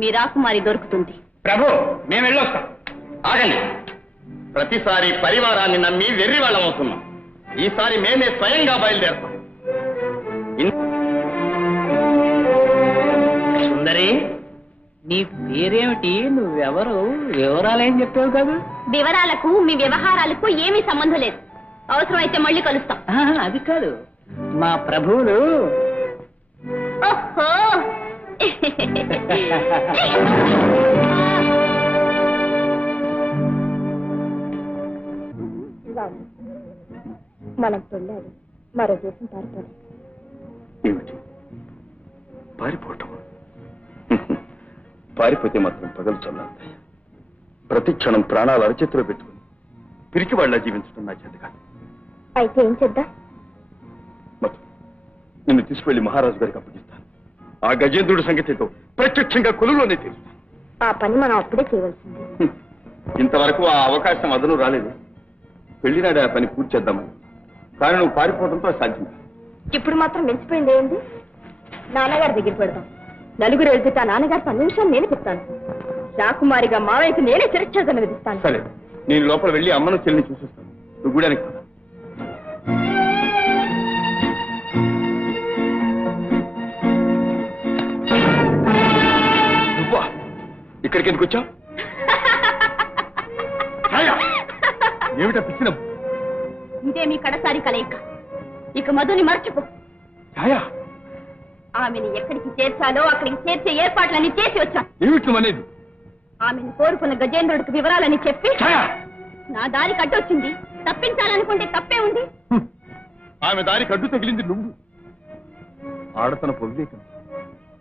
మీ రాకుమారి దొరుకుతుంది. ప్రభు, మేము వెళ్ళొస్తాం. ఆగండి. ప్రతిసారి పరివారాన్ని నమ్మి వెర్రి వాళ్ళం అవుతున్నాం. ఈసారి మేమే స్వయంగా బయలుదేరుతాం. సుందరి, నీ పేరేమిటి? నువ్వెవరు? వివరాలేం చెప్పావు కాదు? వివరాలకు మీ వ్యవహారాలకు ఏమీ సంబంధం లేదు. అవసరమైతే మళ్ళీ కలుస్తాం. అది కాదు, మా ప్రభువులు. ఓహో మనం పెళ్ళాలి, మరో దేశం పారిపోవాలి. ఏమిటి పారిపోవటం? పారిపోతే మాత్రం పగలు చల్లారుతాయి. ప్రతి క్షణం ప్రాణాలు అరచేతిలో పెట్టుకుని పిరికి వాళ్ళ జీవించడం నా చేత కాదు. అయితే ఏం చేద్దాం? నిన్ను తీసుకువెళ్లి మహారాజు గారికి అప్పగిస్తాను. ఆ గజేంద్రుడి సంగతితో ప్రత్యక్షంగా కొలువులోనే తెలుస్తాను. ఆ పని మనం అప్పుడే చేయవలసింది. ఇంతవరకు ఆ అవకాశం అదను రాలేదు. పెళ్లినాడు ఆ పని పూర్తి చేద్దామని, కానీ నువ్వు పారిపోవడంతో సాధ్యం కాదు. ఇప్పుడు మాత్రం మెచ్చిపోయింది ఏంటి? నాన్నగారి దగ్గర పెడతాం. నలుగురు వెళ్తే ఆ నాన్నగారి పని నిమిషాలు నేను చెప్తాను. రాకుమారిగా మావైపు నేనే చరిత్రను విధిస్తాను. సరే, నేను లోపల వెళ్ళి అమ్మను చెల్లిని చూసిస్తాను. నువ్వు గూడానికి పద. నువ్వా ఇక్కడికి ఎందుకు వచ్చావు? ఏమిటా పిచ్చిన? ఇదే మీ కడసారి కలయిక. ఇక మధుని మర్చిపో. ఛాయా, ఆమెను ఎక్కడికి చేర్చాలో అక్కడికి చేర్చే ఏర్పాట్లన్నీ చేసి వచ్చాను. ఏమిటి అనేది? ఆమెను కోరుకున్న గజేంద్రుడికి వివరాలని చెప్పి నా దారికి అడ్డొచ్చింది. తప్పించాలనుకుంటే తప్పే ఉంది. ఆమె దారికి అడ్డు తగిలింది నువ్వు. ఆడతన పొగిలేకం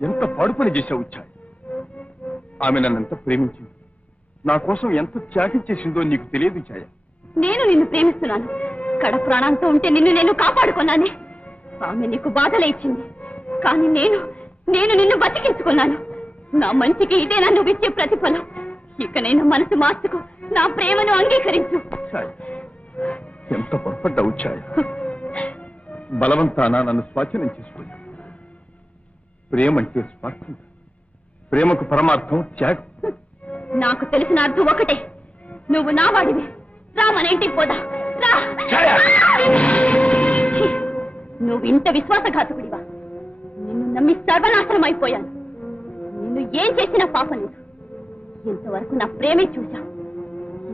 ఎంత పాడుపని చేశావు ఛాయ. ఆమె నన్నెంత ప్రేమించింది, నా కోసం ఎంత త్యాగం చేసిందో నీకు తెలియదు ఛాయ. నేను నిన్ను ప్రేమిస్తున్నాను. కడ ప్రాణంతో ఉంటే నిన్ను కాపాడుకున్నానే. ఆమె నీకు బాధలే ఇచ్చింది, కానీ నేను నిన్ను బతికించుకున్నాను. నా మంచికి ఇదే నన్ను ఇచ్చే ప్రతిఫలం. ఇక నేను మనసు మార్చుకో, నా ప్రేమను అంగీకరించు. ఛాయ, ఎంత పొరపడ్డావు ఛాయ. బలవంతాన నన్ను స్వాధీనం చేసుకోలేదు. ప్రేమంటే స్వార్థం, ప్రేమకు పరమార్థం త్యాగం. నాకు తెలిసిన అర్థం ఒకటే, నువ్వు నా వాడివి. రా, మన ఇంటికి పోదా. రా. నువ్వు ఇంత విశ్వాసఘాతకుడివా? నిన్ను నమ్మి సర్వనాశనం అయిపోయాను. నిన్ను ఏం చేసినా పాపం లేదు. ఇంతవరకు నా ప్రేమే చూశా.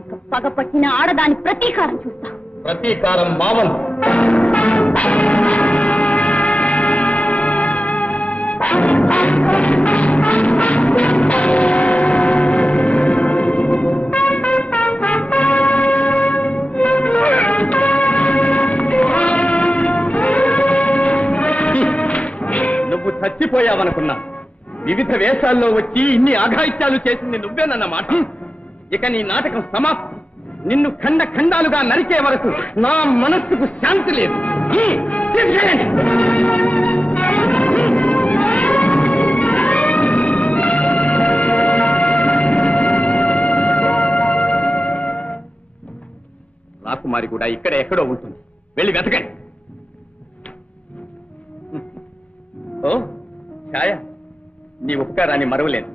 ఇక పగపట్టిన ఆడదాని ప్రతీకారం చూస్తా. ప్రతీకారం మావన్. నువ్వు చచ్చిపోయావనుకున్నా. వివిధ వేషాల్లో వచ్చి ఇన్ని ఆఘాయిత్యాలు చేసింది నువ్వేనన్నమాట. ఇక నీ నాటకం సమాప్తం. నిన్ను ఖండ ఖండాలుగా నరికే వరకు నా మనస్సుకు శాంతి లేదు. రాకుమారి కూడా ఇక్కడ ఎక్కడో ఉంటుంది. వెళ్ళి వెతకండి. ఓ ఛాయ, నీ ఉపకారాన్ని మరవలేదు.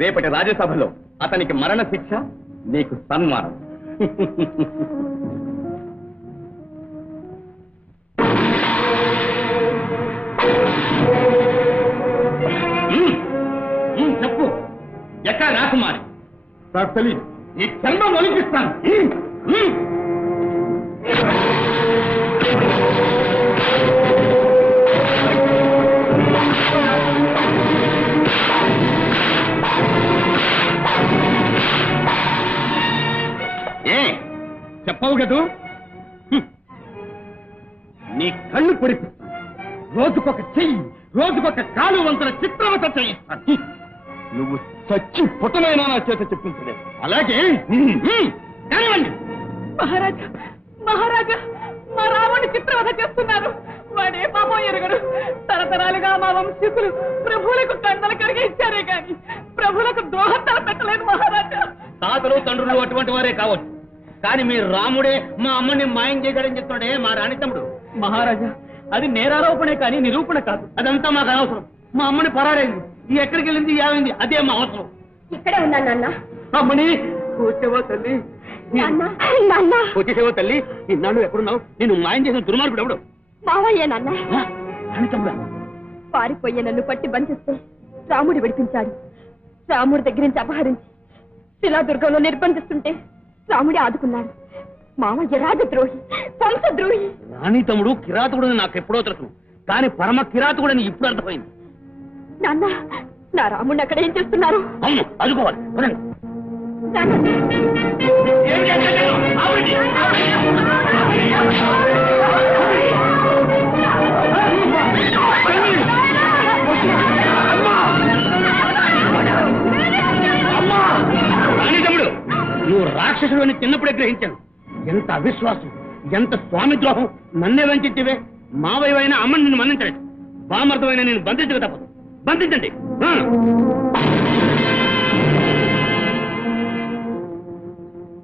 రేపటి రాజ్యసభలో అతనికి మరణ శిక్ష, నీకు సన్మానం. చెప్పు, ఎక్కడ రాకుమారి? నాకు తెలియదు. నీ చర్మం ఒలిపిస్తాను. చెప్పవు కదూ? నీ కళ్ళు పొడిపిస్తాను. రోజుకొక చెయ్యి, రోజుకొక కాలు వంతుల చిత్రవత చేయిస్తాను. నువ్వు చచ్చి పుట్టనైనా నా చేత చెప్పించలేదు. అలాగే మహారాజా మహారాజా మా రాముని చిత్రవధ చేస్తున్నారు. వాడే పాపం ఎరగడు. తరతరాలుగా మా వంశీకులు ప్రభువులకు కండలు కడిగి ఇచ్చారే గాని ప్రభువులకు ద్రోహం తలపెట్టలేదు మహారాజా. తాతలు తండ్రులు అటువంటి వారే కావచ్చు, కానీ మీ రాముడే మా అమ్మని మాయం చేశాడని చెప్తున్నాడే మా రాణి తమ్ముడు. మహారాజా, అది నేరారోపణే కానీ నిరూపణ కాదు. అదంతా మాకు అనవసరం. మా అమ్మని పరాడైంది, ఎక్కడికి వెళ్ళింది, ఏమైంది, అదే మా అవసరం. ఇక్కడే ఉన్నాను నాన్న. అమ్మని వచ్చేవా తల్లి, వచ్చేసేవా తల్లి. ఇన్నాళ్ళు ఎక్కడున్నావు? నేను మాయం చేసిన దుర్మార్గుడు ఎవడు? మావయ్య నాన్న. రాణి తమ్ముడా? పారిపోయే నన్ను పట్టి బంధిస్తే రాముడు విడిపించాడు. రాముడి దగ్గర నుంచి అపహరించి శిలాదుర్గంలో నిర్బంధిస్తుంటే రాముడే ఆదుకున్నాడు. మామయ్య రాజద్రోహి, వంశద్రోహి. రాణి తమ్ముడు కిరాతకుడని నాకు ఎప్పుడో తెలుసు, కానీ పరమ కిరాతకుడని ఇప్పుడు అర్థమైంది. నాన్న, నా రాముడిని అక్కడ ఏం చేస్తున్నారు? అవును, అదుకోవాలి. రాణి తమ్ముడు, నువ్వు రాక్షసుడు అని చిన్నప్పుడే గ్రహించాను. ఎంత అవిశ్వాసం, ఎంత స్వామి ద్రోహం. నన్నే వంచివే. మావయ్యైనా అమ్మని నిన్ను మన్నించలేదు. బామర్థమైన నేను బంధించక తప్పదు. బంధించండి.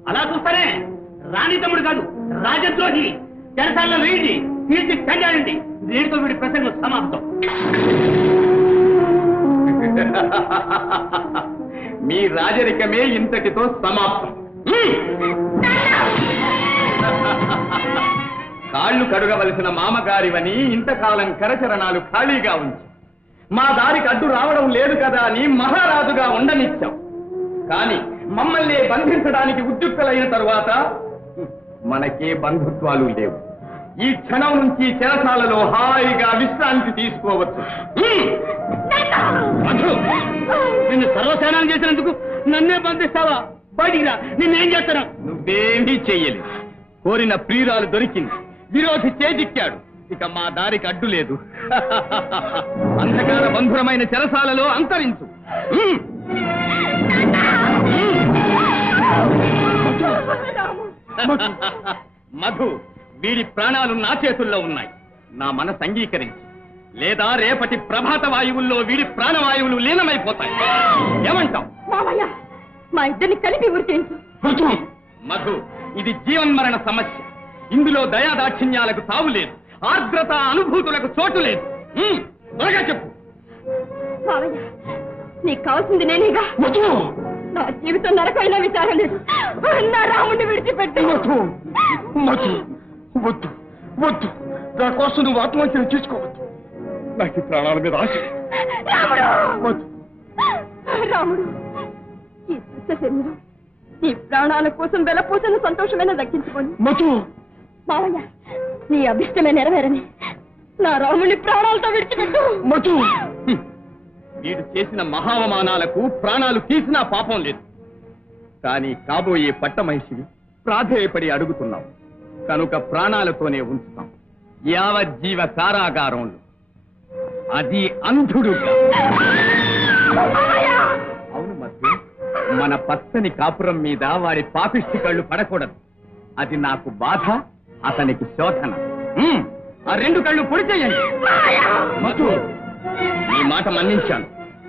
అలా చూస్తానే రాణి తమ్ముడు కాదు, రాజద్రోహి. చెరసాల్లో వేయండి, తీర్చి చెండాడండి. దీనితో వీడి ప్రసంగం సమాప్తం. మీ రాజరికమే ఇంతటితో సమాప్తం. కాళ్ళు కడుగవలసిన మామగారివని ఇంతకాలం కరచరణాలు ఖాళీగా ఉంచి మా దారికి అడ్డు రావడం లేదు కదా అని మహారాజుగా ఉండనిచ్చాం. కానీ మమ్మల్ని బంధించడానికి ఉద్యుక్తులైన తరువాత మనకే బంధుత్వాలు లేవు. ఈ క్షణం నుంచి చెరసాలలో హాయిగా విశ్రాంతి తీసుకోవచ్చు. నిన్ను సర్వసేనాలు చేసినందుకు నన్నే బంధిస్తావా? బయటికి రా, నిన్నేం చేస్తాను? నువ్వేమీ చెయ్యలేదు. కోరిన ప్రియురాలు దొరికింది, విరోధి చేజిక్కాడు. ఇక మా దారికి అడ్డు లేదు. అంధకార బంధురమైన చెరసాలలో అంతరించు. మధు, వీడి ప్రాణాలు నా చేతుల్లో ఉన్నాయి. నా మనసు అంగీకరించు, లేదా రేపటి ప్రభాత వాయువుల్లో వీడి ప్రాణవాయువులు లీనమైపోతాయి. ఏమంటావు? మామయ్య, మా ఇద్దరిని కలిపి ఉరిచేయించు. మధు, ఇది జీవన్మరణ సమస్య. ఇందులో దయాదాక్షిణ్యాలకు తావు లేదు, ఆర్ద్రత అనుభూతులకు చోటు లేదు. త్వరగా చెప్పు. మామయ్య, నీకు కావాల్సింది నేనేగా. నా జీవితం నరకైనా విచారం లేదు. నా రాముడిని విడిచిపెట్టి. వద్దు వద్దు, నా కోసం నువ్వు ఆత్మహత్య చేసుకోవద్దు. నాకు ఈ ప్రాణాల మీద ఆశ. రాముడు, ఈ దుష్ట శరీరం నీ ప్రాణాల కోసం వెలపోసిన సంతోషమైన దక్కించుకోండి. మావయ్య, నీ అభిష్టమే నెరవేరని నా రాముడిని ప్రాణాలతో విడిచిపెట్టు. వీడు చేసిన మహావమానాలకు ప్రాణాలు తీసినా పాపం లేదు. కానీ కాబోయే పట్టమహిషివి ప్రాధేయపడి అడుగుతున్నాం కనుక ప్రాణాలతోనే ఉంచుతాం. యావజ్జీవ కారాగారంలో, అది అంధుడుగా. అవును మధ్య, మన పచ్చని కాపురం మీద వాడి పాపిష్టి కళ్ళు పడకూడదు. అది నాకు బాధ, అతనికి శోధన. ఆ రెండు కళ్ళు పొడి చేయండి. మధు, ఈ మాట మన్నించాను.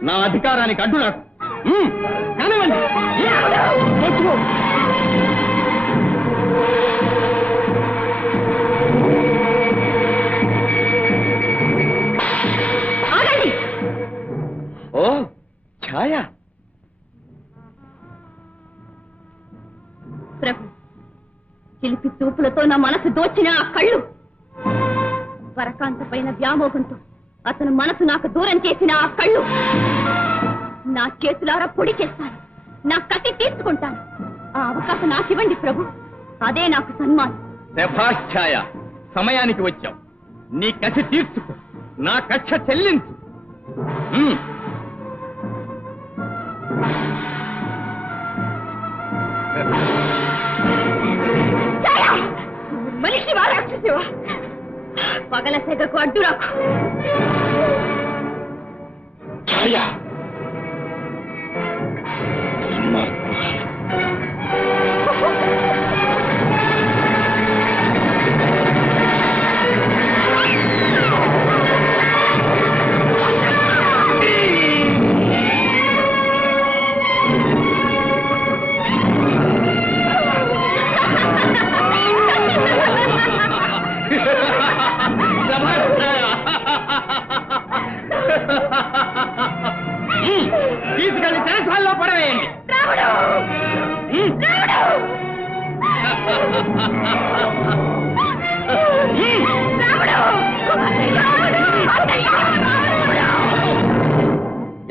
నా అధికారానికి అడ్డు నాకు. కానివ్వండి. ఓ ఛాయ, ప్రభు, చిలిపి చూపులతో నా మనసు దోచిన ఆ కళ్ళు, వరకాంత పైన వ్యామోహంతో అతను మనసు నాకు దూరం చేసిన ఆ కళ్ళు, నా చేతులారా పొడి చేస్తాను, నా కత్తి తీసుకుంటాను. ఆ అవకాశం నాకివ్వండి ప్రభు, అదే నాకు సన్మానం. శభాష్ ఛాయ, సమయానికి వచ్చావు. నీ కసి తీర్చుకో, నా కక్ష చెల్లించు. మనిషి రాక్షసివా, పగల సెగకు అడ్డు రాకు.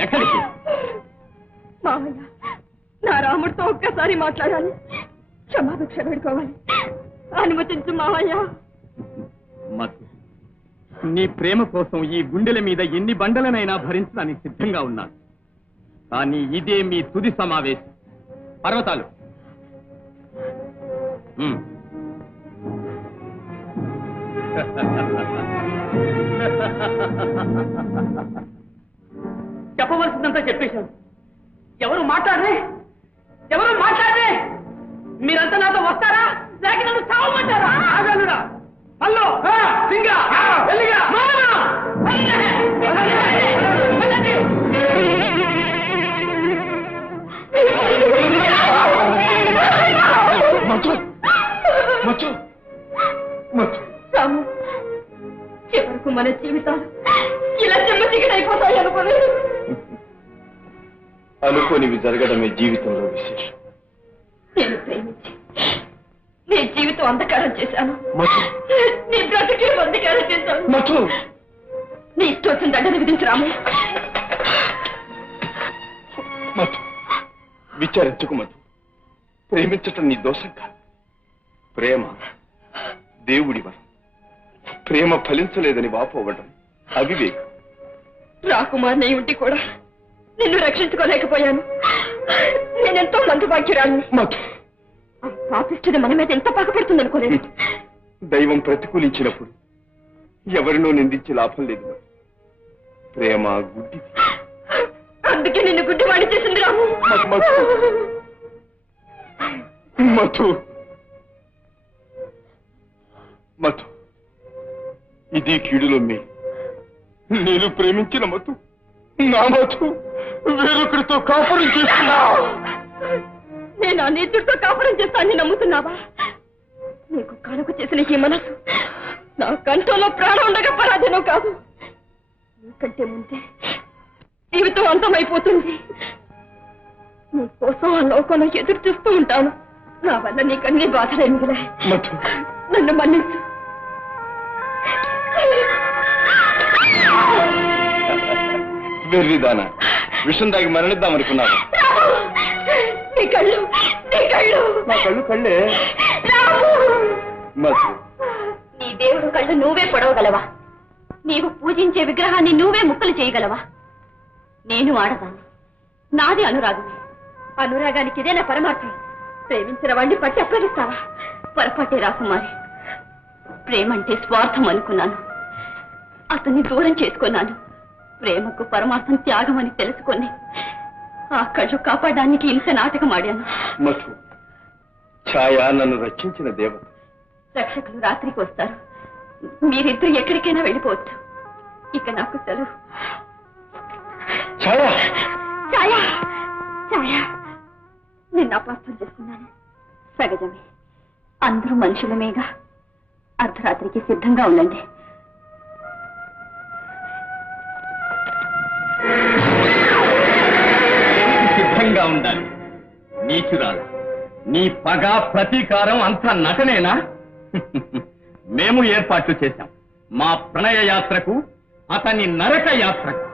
ఎక్కడికి? మామయ్య, నా రాముడితో ఒక్కసారి మాట్లాడాలి. క్షమాభిక్ష పెట్టుకోవాలి. అనుమతించు మామయ్య. మధు, నీ ప్రేమ కోసం ఈ గుండెల మీద ఎన్ని బండలనైనా భరించడానికి సిద్ధంగా ఉన్నాను. కానీ ఇదే మీ తుది సమావేశం. పర్వతాలు చెప్పవలసిందంతా చెప్పేశాను. ఎవరు మాట్లాడరే? ఎవరు మాట్లాడరే? మీరంతా నాతో వస్తారా లేక నన్ను చావమంటారా? ఆగలుడా హలో సింగా వెళ్ళిగా రాము, చివరకు మన జీవితాలు ఇలా చెమ్మచిగడైపోతాయి అనుకోలేదు. అనుకోనివి జరగడమే జీవితంలో విశేషం. నేను ప్రేమించి నీ జీవితం అంధకారం చేశాను. నీ బ్రతికే అంధకారం చేశాను. నీ ఇష్టం వచ్చిన దండన విధించు రాము. విచారించుకు మధు. ప్రేమించటం నీ దోషం కాదు. ప్రేమ దేవుడి వరం. ప్రేమ ఫలించలేదని వాపోవడం అవివేకం. రాకుమార్ నీ ఉంటి కూడా నిన్ను రక్షించుకోలేకపోయాను. నేనెంతో మందుభాగ్యురాలిని. పాపిష్టిది మన మీద ఎంత పగపడుతుంది అనుకోలేదు. దైవం ప్రతికూలించినప్పుడు ఎవరినో నిందించి లాభం లేదు. ప్రేమ గుడ్డి. అందుకే నిన్ను గుడ్డివాడి చేసింది రాము. మధు, మధు, ఇది కీడులో నేను ప్రేమించిన మధు, నా మధు వేరొకరితో కాపురం చేస్తున్నా. నేను నీ చుట్టూ కాపురం చేస్తానని నమ్ముతున్నావా? నీకు కనుక చేసిన ఈ మనసు నా కంఠంలో ప్రాణం ఉండగా పరాధీనం కాదు. నీకంటే ముందే జీవితం అంతమైపోతుంది. నీ కోసం ఆ లోకంలో ఎదురు చూస్తూ ఉంటాను. నా వల్ల నీకన్నీ బాధలే మిగిలాయి. నన్ను మన్నించు. వెర్రిదానా, విషం దాగి మరణిద్దాం అనుకున్నాను. నీ కళ్ళు, నీ కళ్ళు. నా కళ్ళు కళ్ళే. నీ దేవుడు కళ్ళు నువ్వే పొడవగలవా? నీవు పూజించే విగ్రహాన్ని నువ్వే ముక్కలు చేయగలవా? నేను ఆడదాన్ని, నాది అనురాగమే. అనురాగానికి ఇదేనా పరమార్థం? ప్రేమించిన వాడిని పట్టి అప్పగిస్తావా? పొరపాటే రాకుమారి. ప్రేమంటే స్వార్థం అనుకున్నాను, అతన్ని దూరం చేసుకున్నాను. ప్రేమకు పరమార్థం త్యాగం అని తెలుసుకొని ఆ కళ్ళు కాపాడడానికి ఇంత నాటకం ఆడాను. మధు, ఛాయ నన్ను రక్షించిన దేవత. రక్షకులు రాత్రికి వస్తారు. మీరిద్దరు ఎక్కడికైనా వెళ్ళిపోవచ్చు. ఇక నాకు సెలవు. ఛాయ, ఛాయ, ఛాయ, నిన్ను అపార్థం చేసుకున్నాను. సహజమే, అందరూ మనుషులమేగా. అర్ధరాత్రికి సిద్ధంగా ఉండండి. సిద్ధంగా ఉండాలి. నీచురాలు, నీ పగ ప్రతీకారం అంతా నటనేనా? మేము ఏర్పాట్లు చేశాం. మా ప్రణయ యాత్రకు, అతని నరక యాత్రకు.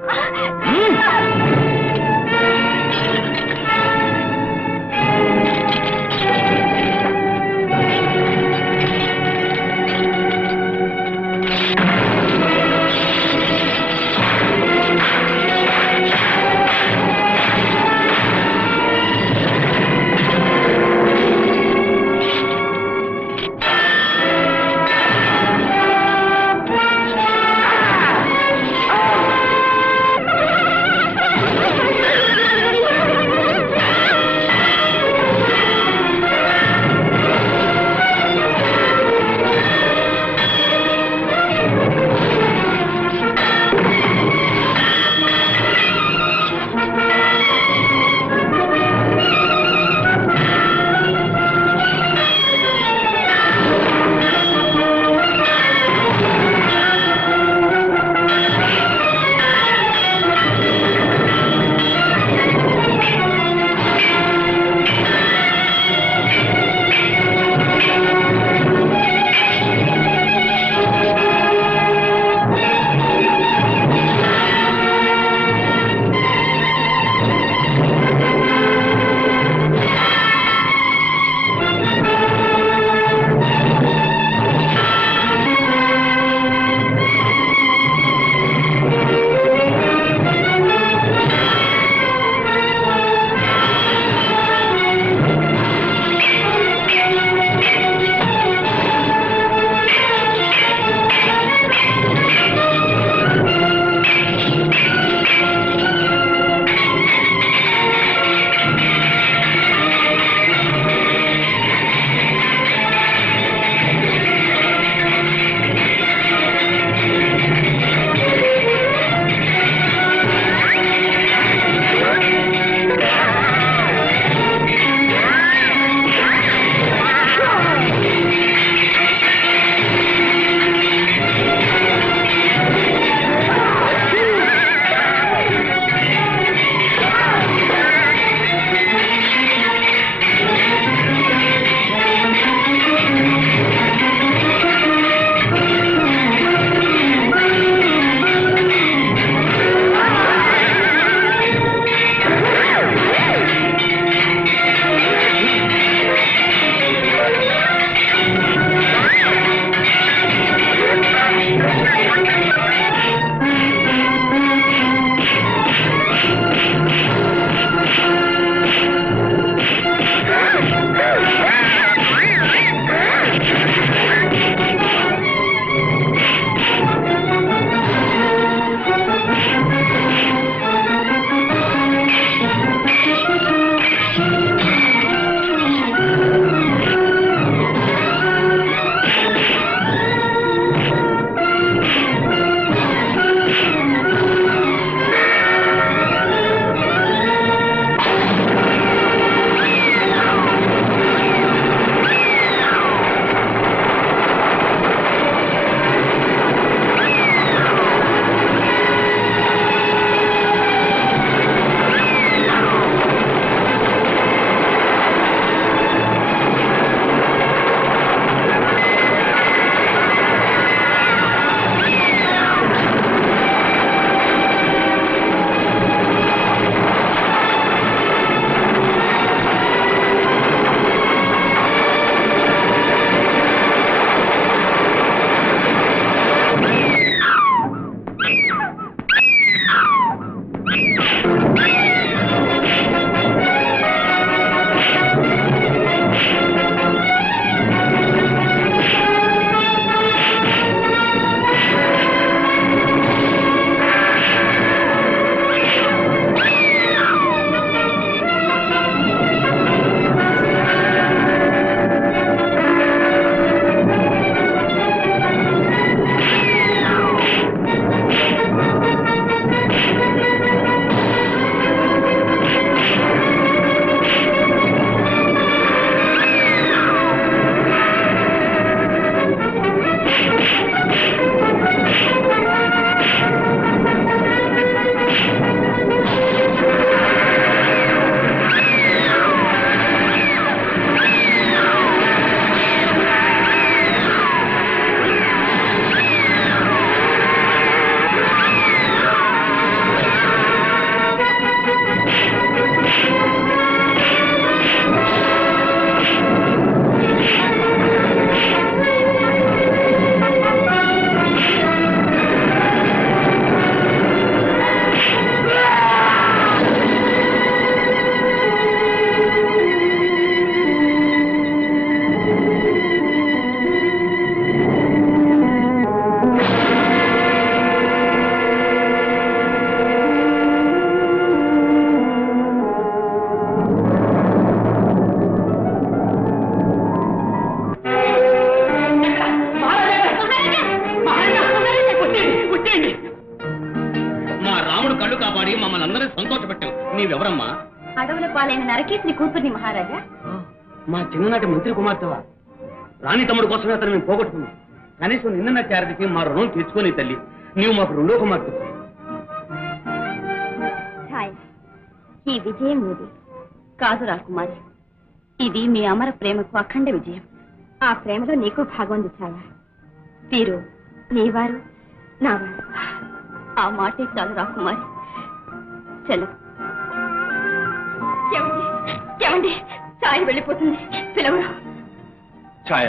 ఎవరమ్మా? అడవుల పాలైన నరకేశ్వరి కూతుర్ని మహారాజా. మా చిన్ననాటి మంత్రి కుమార్తెవా? రాణి తమ్ముడు కోసమే అతను మేము పోగొట్టుకున్నాం. కనీసం నిన్న చారిటికి మా రుణం తీర్చుకొని తల్లి, నీవు మాకు రెండో కుమార్తె. ఛాయ, ఈ విజయం మీది కాదు రాకుమారి. ఇది మీ అమర ప్రేమకు అఖండ విజయం. ఆ ప్రేమలో నీకు భాగం ఉంది ఛాయ. వీరు నీవారు, నావారు. ఆ మాటే చాలు రాకుమారి. సెలవు. ఏమండి, ఛాయ వెళ్ళిపోతుంది. పిలవరు. ఛాయ,